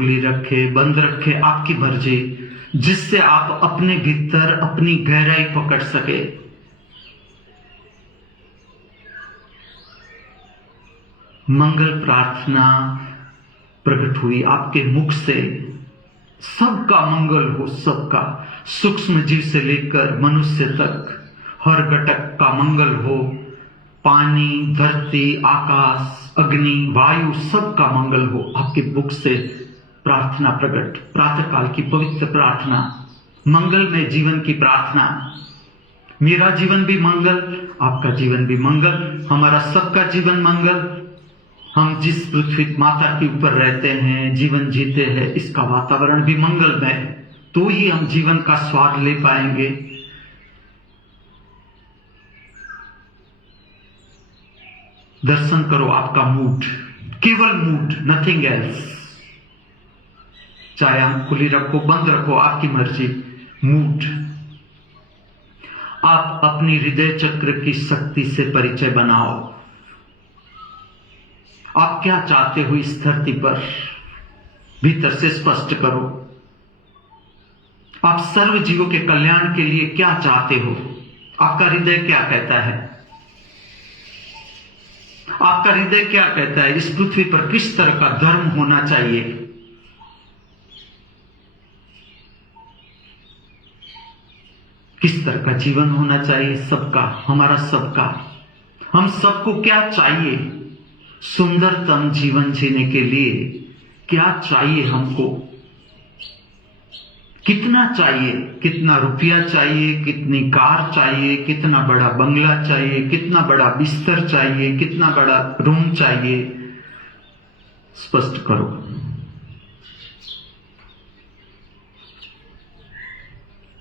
खुली रखे, बंद रखे, आपकी मर्जी, जिससे आप अपने भीतर अपनी गहराई पकड़ सके। मंगल प्रार्थना प्रकट हुई आपके मुख से। सबका मंगल हो, सबका, सूक्ष्म जीव से लेकर मनुष्य तक हर घटक का मंगल हो। पानी, धरती, आकाश, अग्नि, वायु, सबका मंगल हो। आपके मुख से प्रार्थना प्रकट, प्रातःकाल की पवित्र प्रार्थना, मंगल में जीवन की प्रार्थना। मेरा जीवन भी मंगल, आपका जीवन भी मंगल, हमारा सबका जीवन मंगल। हम जिस पृथ्वी माता के ऊपर रहते हैं, जीवन जीते हैं, इसका वातावरण भी मंगलमय है, तो ही हम जीवन का स्वाद ले पाएंगे। दर्शन करो आपका मूड, केवल मूड, नथिंग एल्स। चाहे आंख खुली रखो, बंद रखो, आपकी मर्जी। मूड। आप अपनी हृदय चक्र की शक्ति से परिचय बनाओ। आप क्या चाहते हो इस धरती पर, भीतर से स्पष्ट करो। आप सर्व जीवों के कल्याण के लिए क्या चाहते हो? आपका हृदय क्या कहता है? आपका हृदय क्या कहता है? इस पृथ्वी पर किस तरह का धर्म होना चाहिए? किस तरह का जीवन होना चाहिए? सबका, हमारा सबका। हम सबको क्या चाहिए? सुंदरतम जीवन जीने के लिए क्या चाहिए हमको? कितना चाहिए? कितना रुपया चाहिए? कितनी कार चाहिए? कितना बड़ा बंगला चाहिए? कितना बड़ा बिस्तर चाहिए? कितना बड़ा रूम चाहिए? स्पष्ट करो।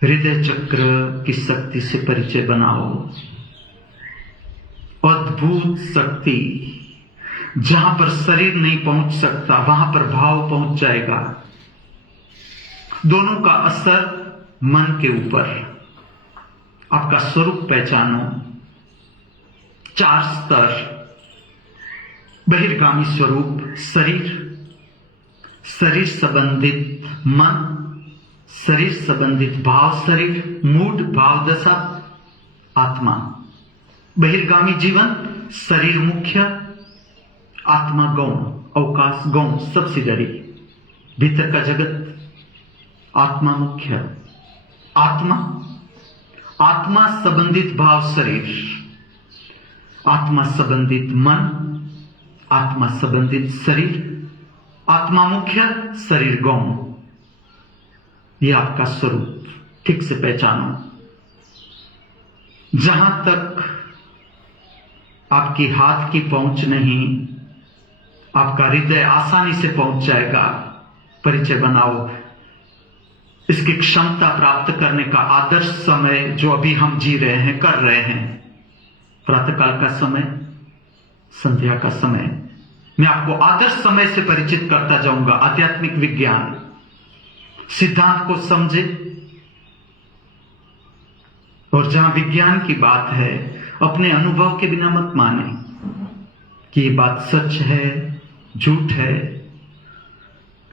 हृदय चक्र की शक्ति से परिचय बनाओ। अद्भुत शक्ति, जहां पर शरीर नहीं पहुंच सकता, वहां पर भाव पहुंच जाएगा। दोनों का असर मन के ऊपर। आपका स्वरूप पहचानो। 4 स्तर। बहिर्गामी स्वरूप शरीर, शरीर संबंधित मन, शरीर संबंधित भाव शरीर, मूड भाव दशा, आत्मा। बहिर्गामी जीवन शरीर मुख्य, आत्मा गौण, अवकाश गौण, सब्सिडरी। भीतर का जगत आत्मा मुख्य। आत्मा, आत्मा संबंधित भाव शरीर, आत्मा संबंधित मन, आत्मा संबंधित शरीर, आत्मा मुख्य, शरीर गौण। यह आपका स्वरूप ठीक से पहचानो। जहां तक आपकी हाथ की पहुंच नहीं, आपका हृदय आसानी से पहुंच जाएगा। परिचय बनाओ। इसकी क्षमता प्राप्त करने का आदर्श समय जो अभी हम जी रहे हैं, कर रहे हैं। प्रातःकाल का समय, संध्या का समय। मैं आपको आदर्श समय से परिचित करता जाऊंगा। आध्यात्मिक विज्ञान सिद्धांत को समझे। और जहां विज्ञान की बात है, अपने अनुभव के बिना मत माने कि ये बात सच है, झूठ है।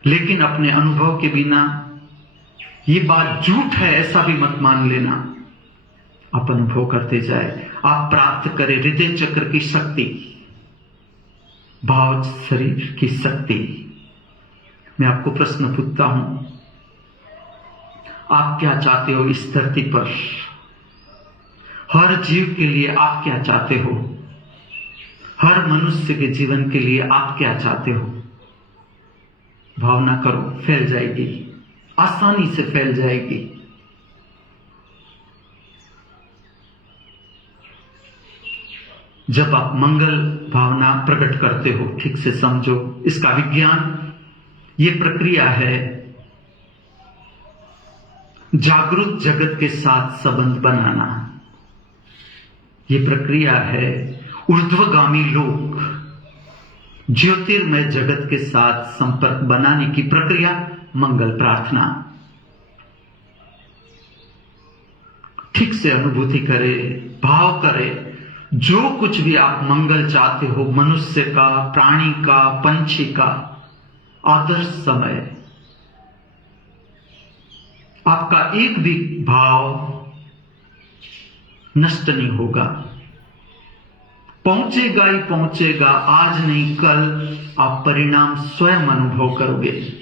लेकिन अपने अनुभव के बिना ये बात झूठ है ऐसा भी मत मान लेना। आप अनुभव करते जाए, आप प्राप्त करें हृदय चक्र की शक्ति, भाव शरीर की शक्ति। मैं आपको प्रश्न पूछता हूं, आप क्या चाहते हो इस धरती पर? हर जीव के लिए आप क्या चाहते हो? हर मनुष्य के जीवन के लिए आप क्या चाहते हो? भावना करो, फैल जाएगी, आसानी से फैल जाएगी। जब आप मंगल भावना प्रकट करते हो, ठीक से समझो इसका विज्ञान। ये प्रक्रिया है जागृत जगत के साथ संबंध बनाना। ये प्रक्रिया है ऊर्ध्वगामी लोक, ज्योतिर्मय जगत के साथ संपर्क बनाने की प्रक्रिया मंगल प्रार्थना। ठीक से अनुभूति करे, भाव करे। जो कुछ भी आप मंगल चाहते हो, मनुष्य का, प्राणी का, पंछी का, आदर्श समय आपका एक भी भाव नष्ट नहीं होगा, पहुंचेगा ही पहुंचेगा। आज नहीं कल आप परिणाम स्वयं अनुभव करोगे।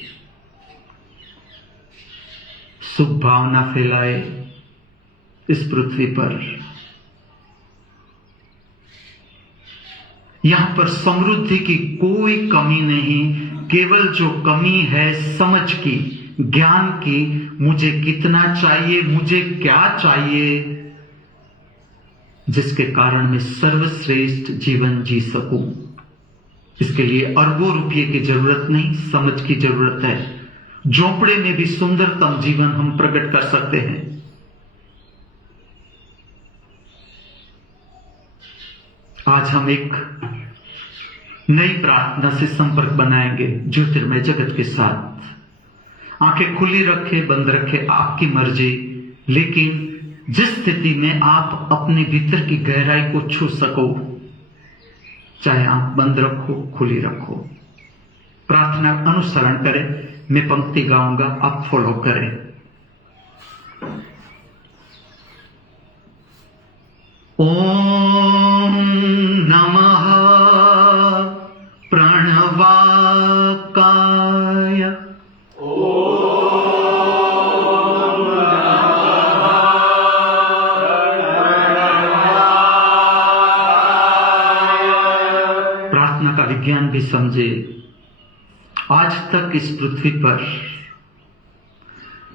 शुभ भावना फैलाए इस पृथ्वी पर। यहां पर समृद्धि की कोई कमी नहीं, केवल जो कमी है समझ की, ज्ञान की। मुझे कितना चाहिए, मुझे क्या चाहिए, जिसके कारण मैं सर्वश्रेष्ठ जीवन जी सकूं। इसके लिए अरबों रुपये की जरूरत नहीं, समझ की जरूरत है। झोंपड़े में भी सुंदरतम जीवन हम प्रकट कर सकते हैं। आज हम एक नई प्रार्थना से संपर्क बनाएंगे ज्योतिर्मय जगत के साथ। आंखें खुली रखे, बंद रखे, आपकी मर्जी। लेकिन जिस स्थिति में आप अपने भीतर की गहराई को छू सको, चाहे आंख बंद रखो, खुली रखो, प्रार्थना अनुसरण करें। मैं पंक्ति गाऊंगा, आप फॉलो करें। ओम नमः प्रणवाकाय। प्रार्थना का विज्ञान भी समझे। आज तक इस पृथ्वी पर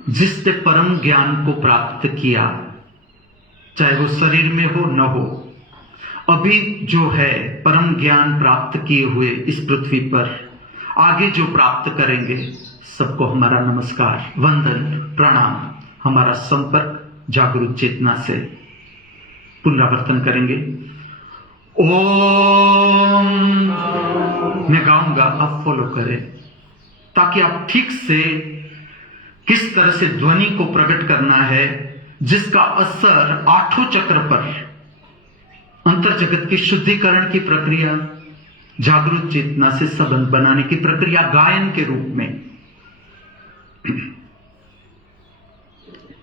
जिसने परम ज्ञान को प्राप्त किया, चाहे वो शरीर में हो न हो, अभी जो है परम ज्ञान प्राप्त किए हुए इस पृथ्वी पर, आगे जो प्राप्त करेंगे, सबको हमारा नमस्कार, वंदन, प्रणाम, हमारा संपर्क जागरूक चेतना से। पुनरावर्तन करेंगे। ओम। मैं गाऊंगा, आप फॉलो करें, ताकि आप ठीक से किस तरह से ध्वनि को प्रकट करना है, जिसका असर आठों चक्र पर, अंतर जगत की शुद्धिकरण की प्रक्रिया, जागरूक चेतना से संबंध बनाने की प्रक्रिया गायन के रूप में।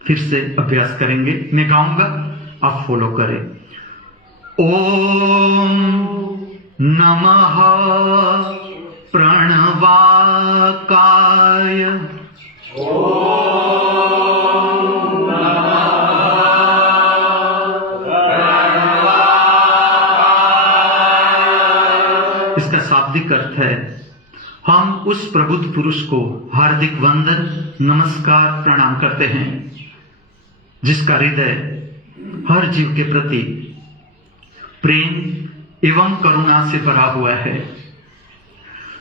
फिर से अभ्यास करेंगे। मैं गाऊंगा, आप फॉलो करें। ओम नमः प्रणवाकाय। इसका शाब्दिक अर्थ है, हम उस प्रबुद्ध पुरुष को हार्दिक वंदन, नमस्कार, प्रणाम करते हैं, जिसका हृदय हर जीव के प्रति प्रेम एवं करुणा से भरा हुआ है।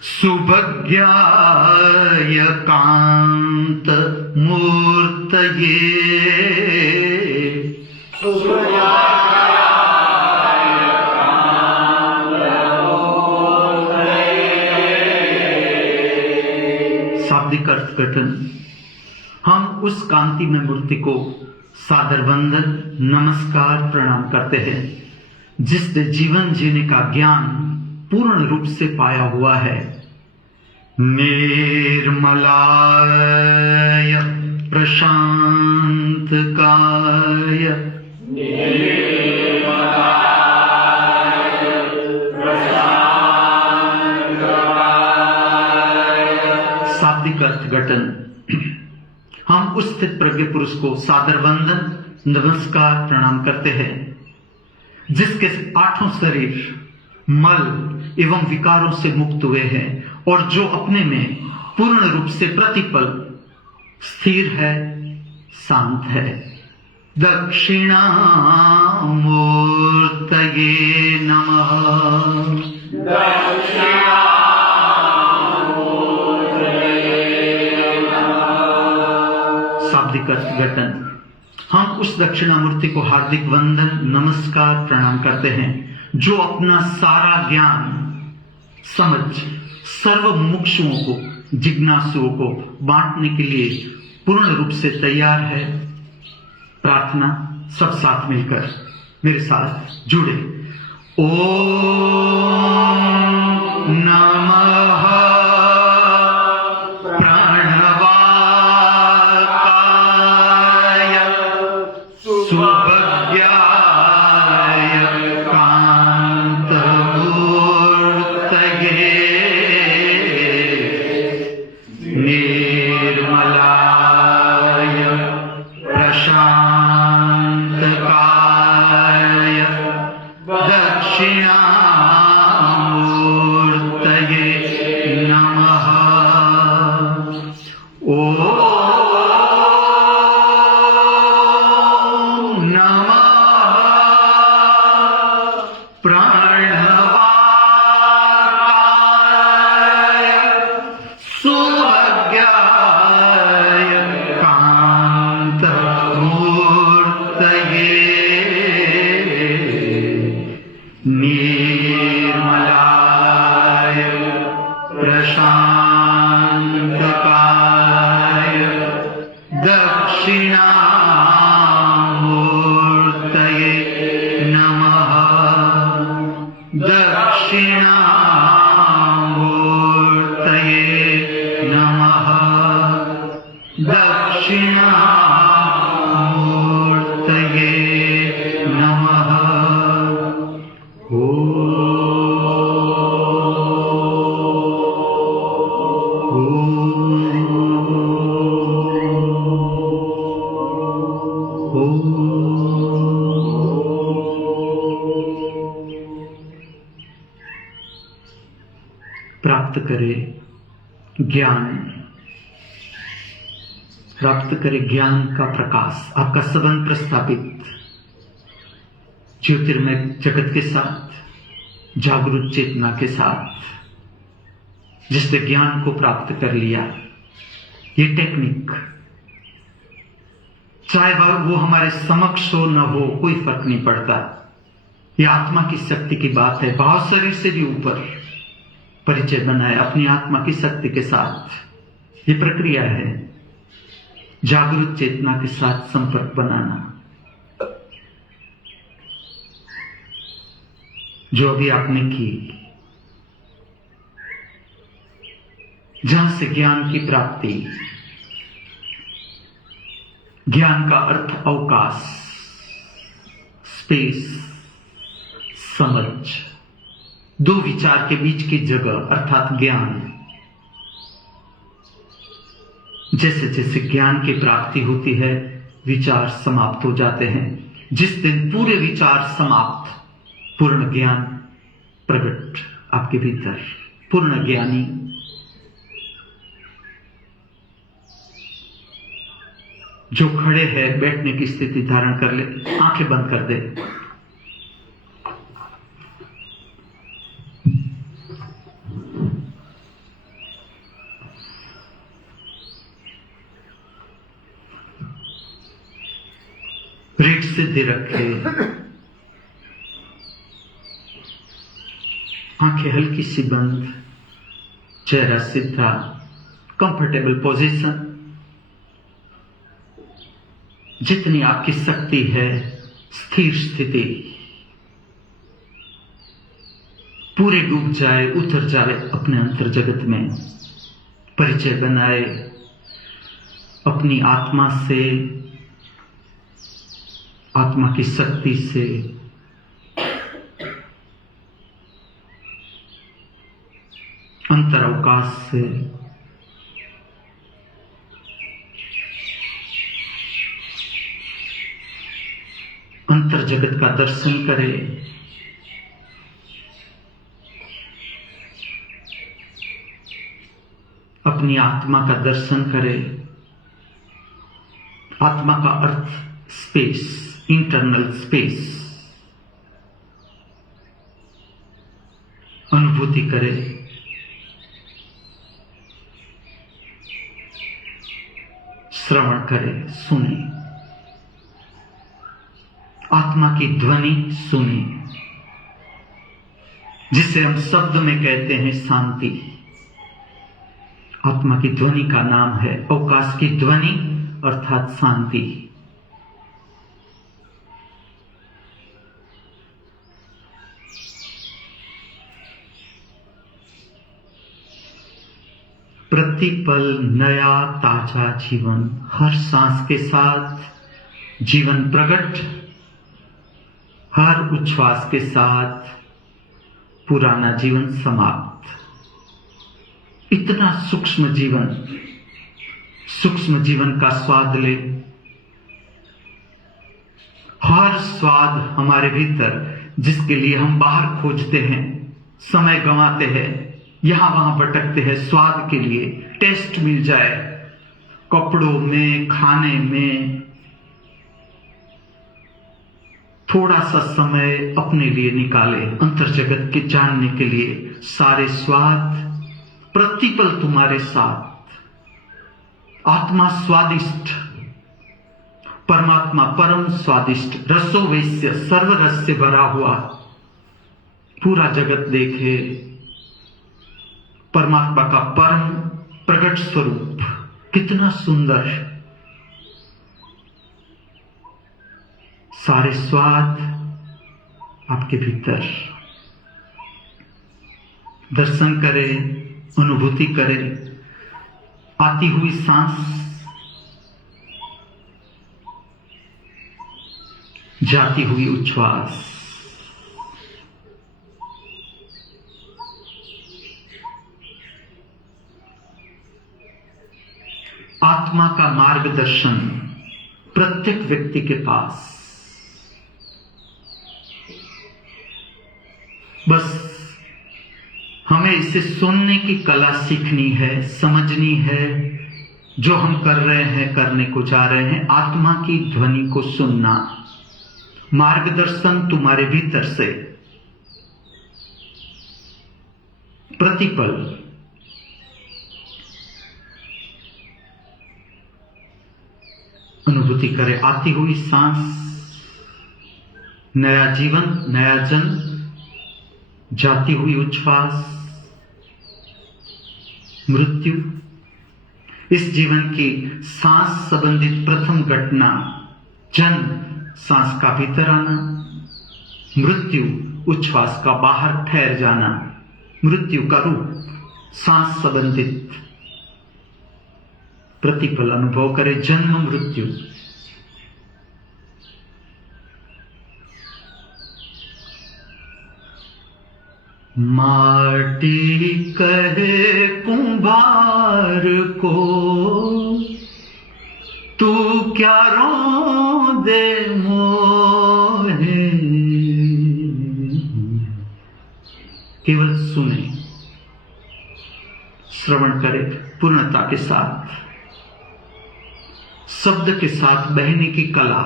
सुभज्ञाय कांत मूर्तये। शाब्दिक अर्थघटन। हम उस कांतिमय मूर्ति को सादर वंदन, नमस्कार, प्रणाम करते हैं, जिसने जीवन जीने का ज्ञान पूर्ण रूप से पाया हुआ है। निर्मलाय प्रशांतकाय। शाब्दिक अर्थघटन। हम उस स्थित प्रज्ञ पुरुष को सादर वंदन, नमस्कार, प्रणाम करते हैं, जिसके आठों शरीर मल एवं विकारों से मुक्त हुए हैं और जो अपने में पूर्ण रूप से प्रतिपल स्थिर है, शांत है। दक्षिणामूर्तये नमः। शाब्दिक अर्थघटन। हम उस दक्षिणामूर्ति को हार्दिक वंदन, नमस्कार, प्रणाम करते हैं, जो अपना सारा ज्ञान, समझ सर्व मुमुक्षुओं को, जिज्ञासुओं को बांटने के लिए पूर्ण रूप से तैयार है। प्रार्थना सब साथ मिलकर मेरे साथ जुड़े। ओम नमः प्रणवाकाय। सुभज्ञाय कान्तमूर्तये निर्मलाय प्रशान्तकाय दक्षिणामूर्तये नमः। ॐ नमः प्रणवाय सुभज्ञाय कान्तमूर्तये निर्मलाय प्रशान्तकाय दक्षिणामूर्तये नमः। दक्षिणामूर्तये नमः। दक्षिणामूर्तये नमः। प्राप्त करे ज्ञान, प्राप्त करे ज्ञान का प्रकाश, आपका संबंध प्रस्थापित ज्योतिर्मय जगत के साथ, जागरूक चेतना के साथ, जिसने ज्ञान को प्राप्त कर लिया। ये टेक्निक चाहे वो हमारे समक्ष हो न हो, कोई फर्क नहीं पड़ता। ये आत्मा की शक्ति की बात है। भाव शरीर से भी ऊपर परिचय बनाए अपनी आत्मा की शक्ति के साथ। ये प्रक्रिया है जागरूक चेतना के साथ संपर्क बनाना, जो अभी आपने की, जहां से ज्ञान की प्राप्ति। ज्ञान का अर्थ अवकाश, स्पेस, समझ, दो विचार के बीच की जगह अर्थात ज्ञान। जैसे जैसे ज्ञान की प्राप्ति होती है, विचार समाप्त हो जाते हैं। जिस दिन पूरे विचार समाप्त, पूर्ण ज्ञान प्रकट आपके भीतर, पूर्ण ज्ञानी। जो खड़े हैं बैठने की स्थिति धारण कर ले, आंखें बंद कर दे। रीढ़ सीधी रखे, आंखें हल्की सी बंद, चेहरा सीधा, कंफर्टेबल पोजीशन। जितनी आपकी शक्ति है, स्थिर स्थिति, पूरे डूब जाए, उतर जाए अपने अंतर जगत में। परिचय बनाए अपनी आत्मा से, आत्मा की शक्ति से। अंतर अवकाश से। अंतर जगत का दर्शन करे। अपनी आत्मा का दर्शन करे। आत्मा का अर्थ स्पेस, इंटरनल स्पेस। अनुभूति करे। श्रवण करे, सुने। आत्मा की ध्वनि सुने, जिसे हम शब्द में कहते हैं शांति। आत्मा की ध्वनि का नाम है अवकाश की ध्वनि अर्थात शांति। प्रतिपल नया ताजा जीवन, हर सांस के साथ जीवन प्रकट, हर उच्छ्वास के साथ पुराना जीवन समाप्त। इतना सूक्ष्म जीवन का स्वाद ले। हर स्वाद हमारे भीतर, जिसके लिए हम बाहर खोजते हैं, समय गंवाते हैं, यहां वहां भटकते हैं, स्वाद के लिए टेस्ट मिल जाए, कपड़ों में, खाने में, थोड़ा सा समय अपने लिए निकाले, अंतर जगत के जानने के लिए। सारे स्वाद प्रतिपल तुम्हारे साथ। आत्मा स्वादिष्ट, परमात्मा परम स्वादिष्ट, रसो वैश्य, सर्व रस से भरा हुआ। पूरा जगत देखे परमात्मा का परम प्रकट स्वरूप, कितना सुंदर। सारे स्वाद आपके भीतर। दर्शन करें, अनुभूति करें। आती हुई सांस, जाती हुई उच्छ्वास। आत्मा का मार्गदर्शन प्रत्येक व्यक्ति के पास। बस हमें इसे सुनने की कला सीखनी है, समझनी है। जो हम कर रहे हैं, करने को जा रहे हैं, आत्मा की ध्वनि को सुनना। मार्गदर्शन तुम्हारे भीतर से प्रतिपल। अनुभूति करें आती हुई सांस, नया जीवन, नया जन्म, जाती हुई उच्छ्वास, मृत्यु। इस जीवन की सांस संबंधित प्रथम घटना जन्म, सांस का भीतर आना, मृत्यु उच्छ्वास का बाहर ठहर जाना। मृत्यु का रूप सांस संबंधित प्रतिपल अनुभव करे। जन्म मृत्यु। माटी कहे कुंभार को, तू क्या रोंदे मोहे। केवल सुने, श्रवण करे पूर्णता के साथ, शब्द के साथ बहने की कला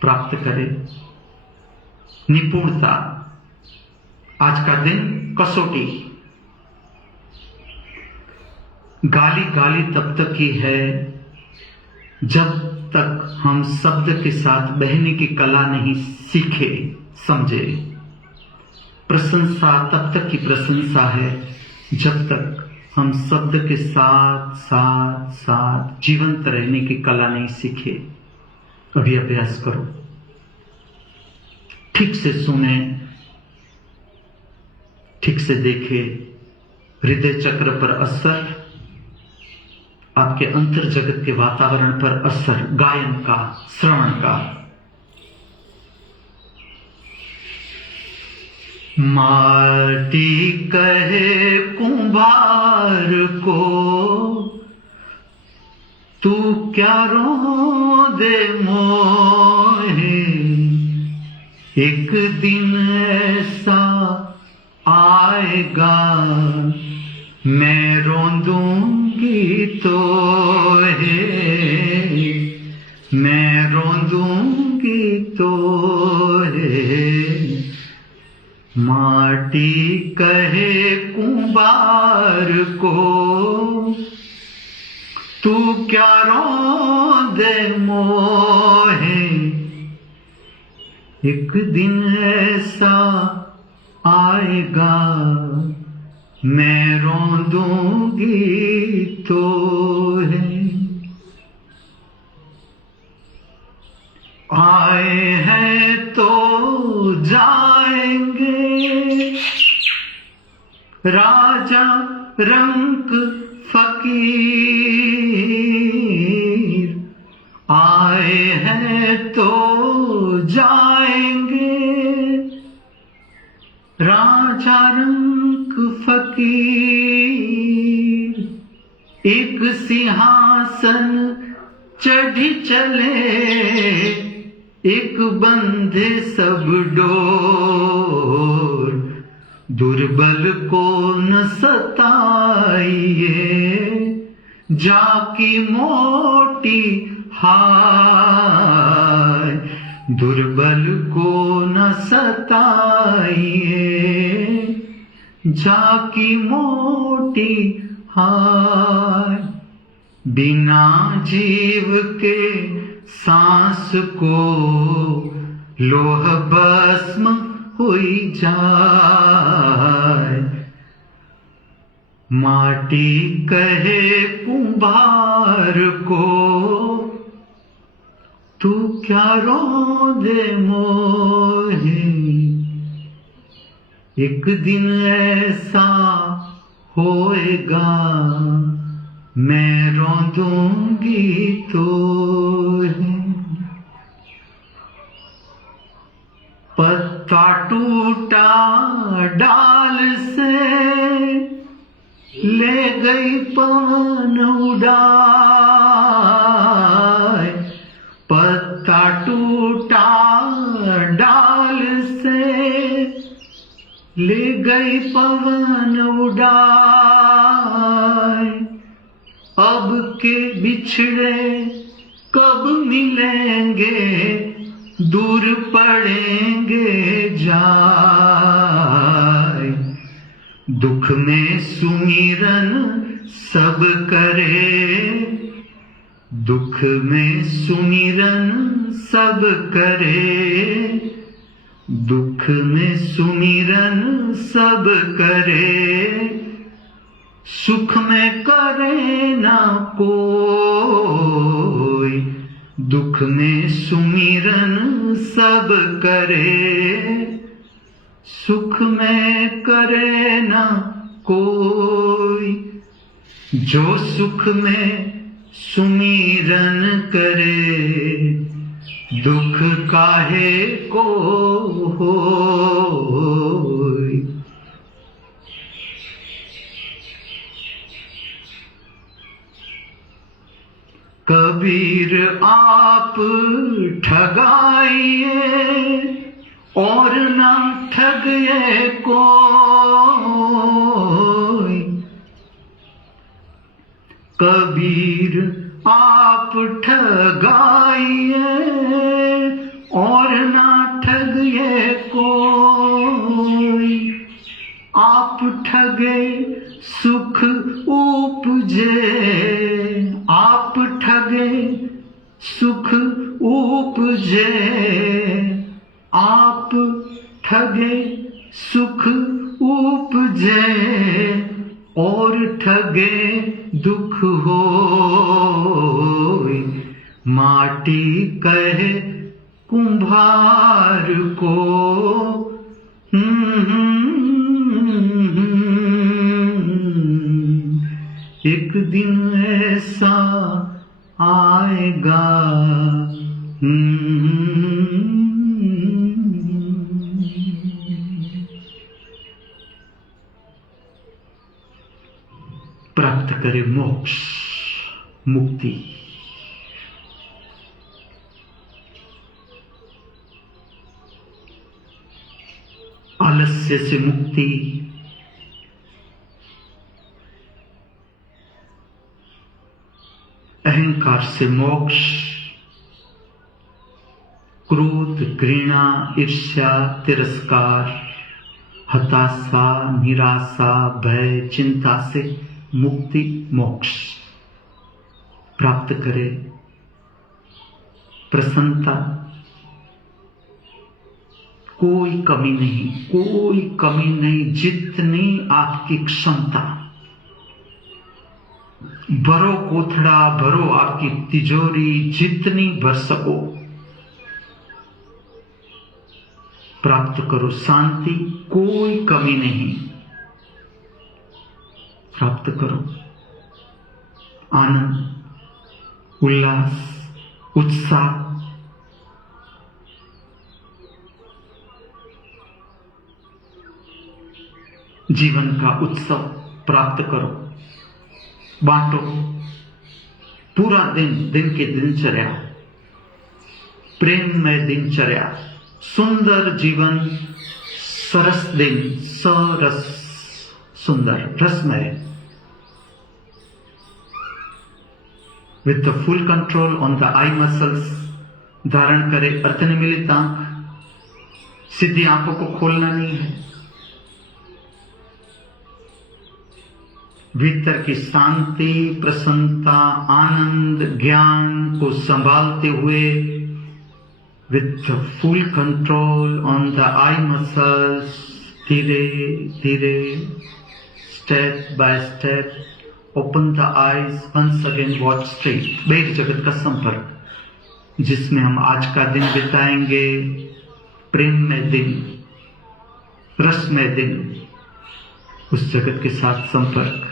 प्राप्त करे, निपुणता। आज का दिन कसौटी। गाली गाली तब तक ही है जब तक हम शब्द के साथ बहने की कला नहीं सीखे, समझे। प्रशंसा तब तक की प्रशंसा है जब तक हम शब्द के साथ साथ साथ जीवंत रहने की कला नहीं सीखे। अभी अभ्यास करो, ठीक से सुने, ठीक से देखे। हृदय चक्र पर असर, आपके अंतर जगत के वातावरण पर असर, गायन का, श्रवण का। माटी कहे कुंभार को, तू क्या रोंदे मोहे। एक दिन ऐसा आएगा मैं रोंदूंगी तो है, मैं रोंदूंगी तो है। माटी कहे कुंभार को, तू क्या रोंदे मोहे। एक दिन ऐसा आएगा मैं रोंदूंगी तो है। आए हैं तो जाएंगे, राजा रंक फकीर। तो जाएंगे राजा रंग फकीर, एक सिंहासन चढ़ी चले, एक बंधे सब डोर, दुर्बल को न सताइए, जाकी मोटी हाय, दुर्बल को न सताइए, जाकी मोटी हाय। बिना जीव के सांस को लोह भस्म हुई जाए, माटी कहे कुंभार को, तू क्या रोंदे मोहे, एक दिन ऐसा होएगा मैं रोंदूंगी तो। पत्ता टूटा डाल से, ले गई पवन उड़ाए, पत्ता टूटा डाल से, ले गई पवन उड़ाए, अब के बिछड़े कब मिलेंगे, दूर पड़ेंगे जाए, दुख में सुमिरन सब करे, दुख में सुमिरन सब करे, दुख में सुमिरन सब करे, सुख में करे ना कोई, दुख में सुमिरन सब करे, सुख में करे ना कोई, जो सुख में सुमिरन करे, दुख काहे को होय। कबीर आप ठगाइए और ना ठगिए कोई, कबीर आप ठगाइए और ना ठगिए कोई, आप ठगे सुख उपजे, आप ठगे सुख उपजे, आप ठगे सुख उपजे, और ठगे दुख होय, माटी कहे कुंभार को, एक दिन ऐसा आएगा, प्राप्त करे मोक्ष मुक्ति। आलस्य से मुक्ति, अहंकार से मोक्ष, क्रोध घृणा ईर्ष्या तिरस्कार हताशा निराशा भय चिंता से मुक्ति मोक्ष प्राप्त करे। प्रसन्नता, कोई कमी नहीं, कोई कमी नहीं, जितनी आपकी क्षमता, भरो कोथड़ा, भरो आपकी तिजोरी, जितनी भर सको प्राप्त करो। शांति, कोई कमी नहीं, प्राप्त करो। आनंद, उल्लास, उत्साह, जीवन का उत्सव प्राप्त करो, बांटो। पूरा दिन की दिनचर्या, प्रेममय दिनचर्या, सुंदर जीवन, सरस दिन, सरस सुंदर रसमय, with the full control on the eye muscles. धारण करे अर्थ निमिलित आंख, सीधी आंखों को खोलना नहीं है। भीतर की शांति, प्रसन्नता, आनंद, ज्ञान को संभालते हुए with the full control on the eye muscles, धीरे धीरे, step by step, open the eyes, once again watch straight। बैर जगत का संपर्क जिसमें हम आज का दिन बिताएंगे, प्रेम में दिन, रस में दिन, उस जगत के साथ संपर्क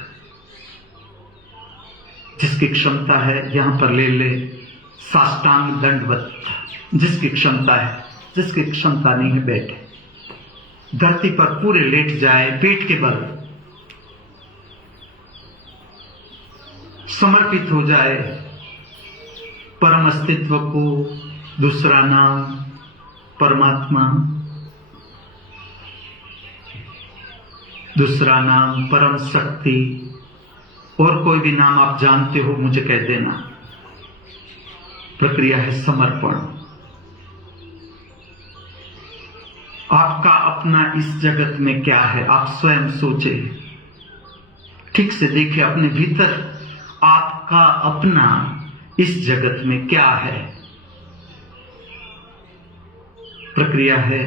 जिसकी क्षमता है यहां पर ले ले साष्टांग दंडवत, जिसकी क्षमता है, जिसकी क्षमता नहीं है बैठे, धरती पर पूरे लेट जाए, पेट के बल समर्पित हो जाए परम अस्तित्व को। दूसरा नाम परमात्मा, दूसरा नाम परम शक्ति, और कोई भी नाम आप जानते हो मुझे कह देना। प्रक्रिया है समर्पण। आपका अपना इस जगत में क्या है, आप स्वयं सोचे, ठीक से देखिए अपने भीतर आपका अपना इस जगत में क्या है। प्रक्रिया है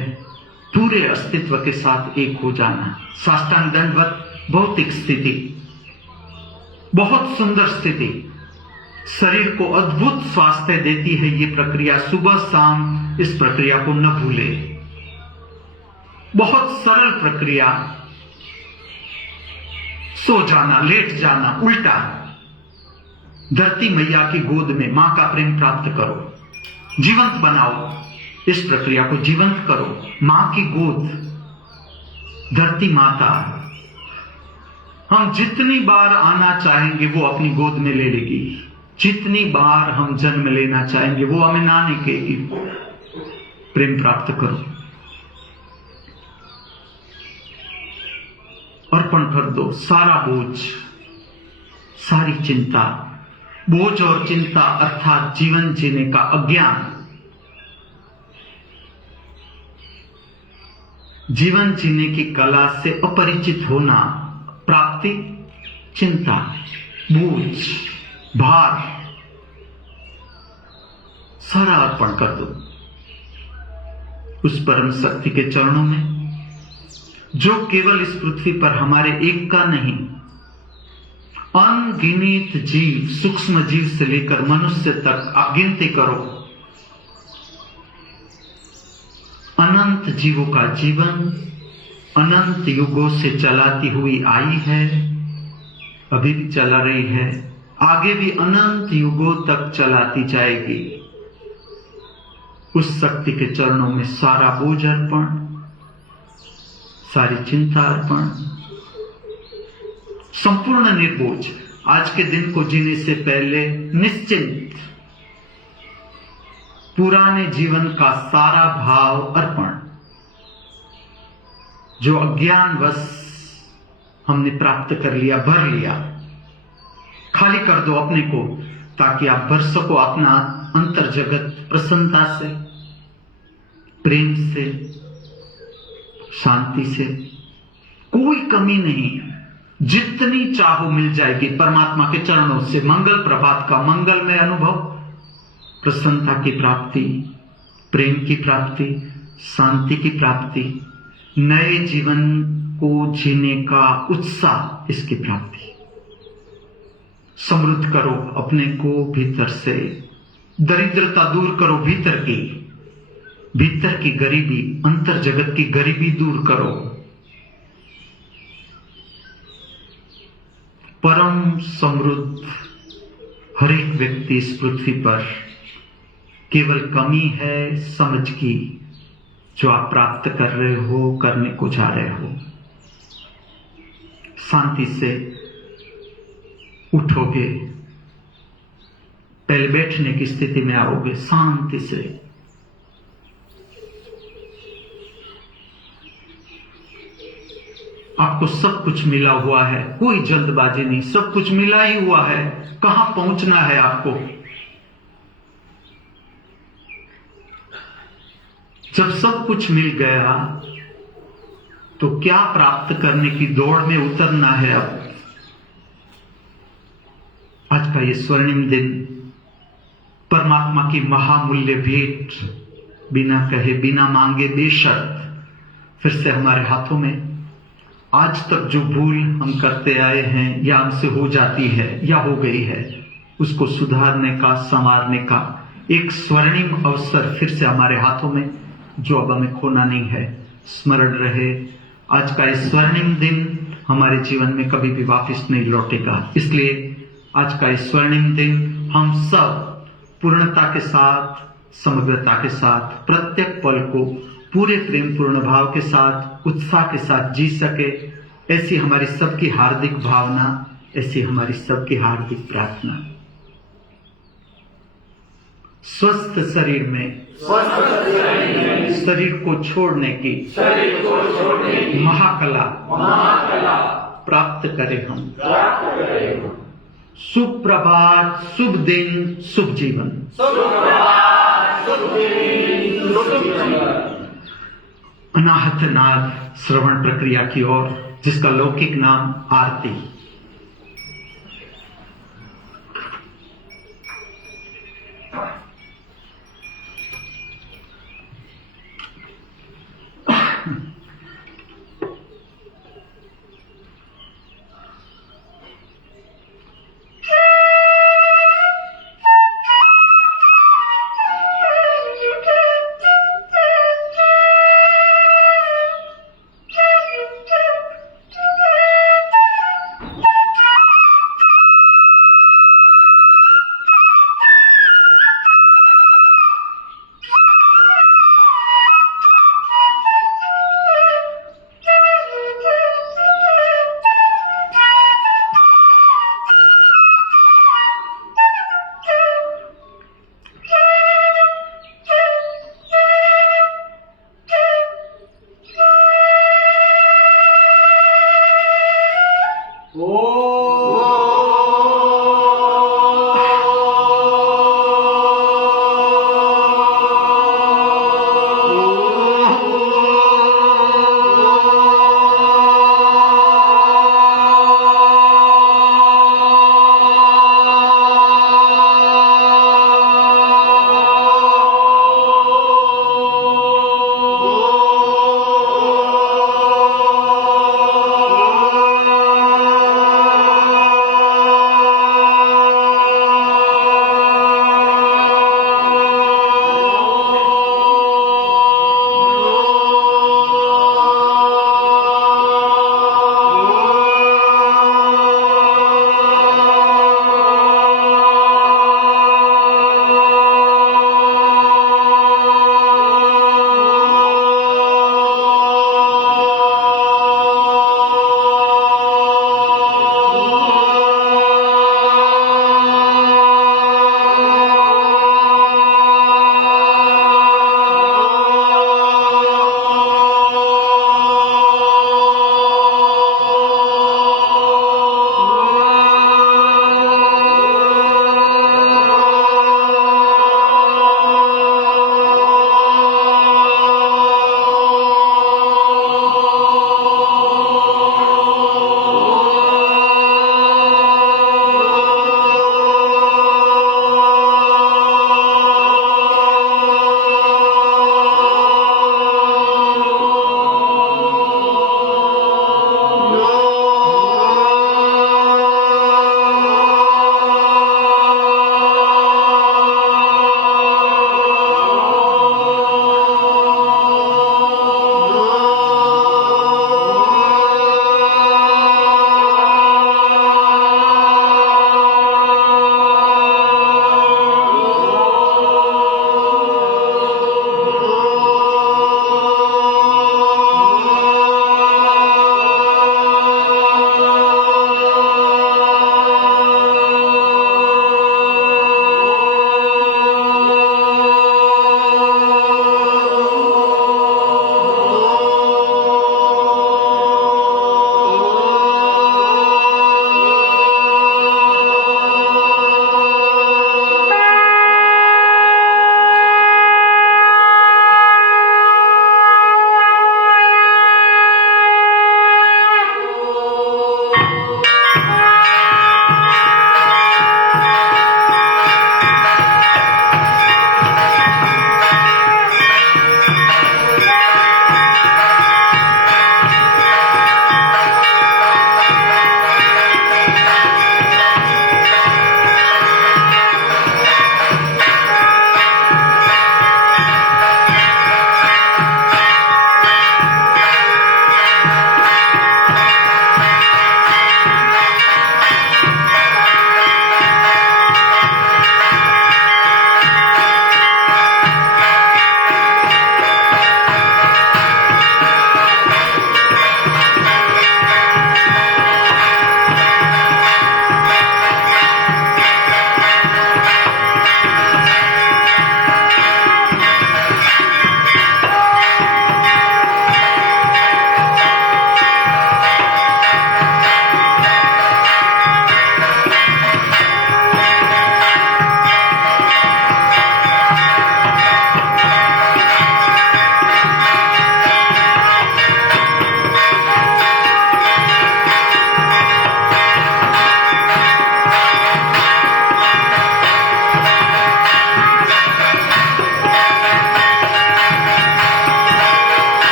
पूरे अस्तित्व के साथ एक हो जाना। साष्टांग दंडवत भौतिक स्थिति, बहुत सुंदर स्थिति, शरीर को अद्भुत स्वास्थ्य देती है ये प्रक्रिया। सुबह शाम इस प्रक्रिया को न भूले, बहुत सरल प्रक्रिया। सो जाना, लेट जाना, उल्टा, धरती मैया की गोद में मां का प्रेम प्राप्त करो, जीवंत बनाओ, इस प्रक्रिया को जीवंत करो। मां की गोद, धरती माता, हम जितनी बार आना चाहेंगे वो अपनी गोद में ले लेगी, जितनी बार हम जन्म लेना चाहेंगे वो हमें ना निकेगी। प्रेम प्राप्त करो, अर्पण कर दो सारा बोझ, सारी चिंता। बोझ और चिंता अर्थात जीवन जीने का अज्ञान, जीवन जीने की कला से अपरिचित होना, प्राप्ति, चिंता, बोझ, भार, सारा अर्पण कर दो उस परम शक्ति के चरणों में जो केवल इस पृथ्वी पर हमारे एक का नहीं, अनगिनत जीव, सूक्ष्म जीव से लेकर मनुष्य तक आप गिनती करो, अनंत जीवों का जीवन अनंत युगों से चलाती हुई आई है, अभी भी चला रही है, आगे भी अनंत युगों तक चलाती जाएगी। उस शक्ति के चरणों में सारा बोझ अर्पण, सारी चिंता अर्पण, संपूर्ण निर्बोझ। आज के दिन को जीने से पहले निश्चिंत, पुराने जीवन का सारा भाव अर्पण जो अज्ञानवश हमने प्राप्त कर लिया, भर लिया, खाली कर दो अपने को, ताकि आप भर सको अपना अंतर जगत प्रसन्नता से, प्रेम से, शांति से। कोई कमी नहीं, जितनी चाहो मिल जाएगी परमात्मा के चरणों से। मंगल प्रभात का मंगलमय अनुभव, प्रसन्नता की प्राप्ति, प्रेम की प्राप्ति, शांति की प्राप्ति, नए जीवन को जीने का उत्साह, इसकी प्राप्ति। समृद्ध करो अपने को भीतर से, दरिद्रता दूर करो भीतर की गरीबी, अंतर जगत की गरीबी दूर करो। परम समृद्ध हर एक व्यक्ति इस पृथ्वी पर केवल कमी है समझ की, जो आप प्राप्त कर रहे हो, करने को जा रहे हो। शांति से उठोगे, पहले बैठने की स्थिति में आओगे, शांति से आपको सब कुछ मिला हुआ है, कोई जल्दबाजी नहीं, सब कुछ मिला ही हुआ है। कहां पहुंचना है आपको? जब सब कुछ मिल गया तो क्या प्राप्त करने की दौड़ में उतरना है अब? आज का ये स्वर्णिम दिन परमात्मा की महामूल्य भेंट बिना कहे बिना मांगे बेशर्त फिर से हमारे हाथों में। आज तक जो भूल हम करते आए हैं या हमसे हो जाती है या हो गई है, उसको सुधारने का, संवारने का एक स्वर्णिम अवसर फिर से हमारे हाथों में, जो अब हमें खोना नहीं है। स्मरण रहे, आज का इस स्वर्णिम दिन हमारे जीवन में कभी भी वापस नहीं लौटेगा। इसलिए आज का इस स्वर्णिम दिन हम सब पूर्णता के साथ, समग्रता के साथ, प्रत्येक पल को पूरे प्रेम पूर्ण भाव के साथ, उत्साह के साथ जी सके, ऐसी हमारी सबकी हार्दिक भावना, ऐसी हमारी सबकी हार्दिक प्रार्थना। स्वस्थ शरीर में शरीर को छोड़ने की महाकला प्राप्त करें हम। शुभ प्रभात, शुभ दिन, शुभ जीवन। अनाहत नाद श्रवण प्रक्रिया की ओर, जिसका लौकिक नाम आरती।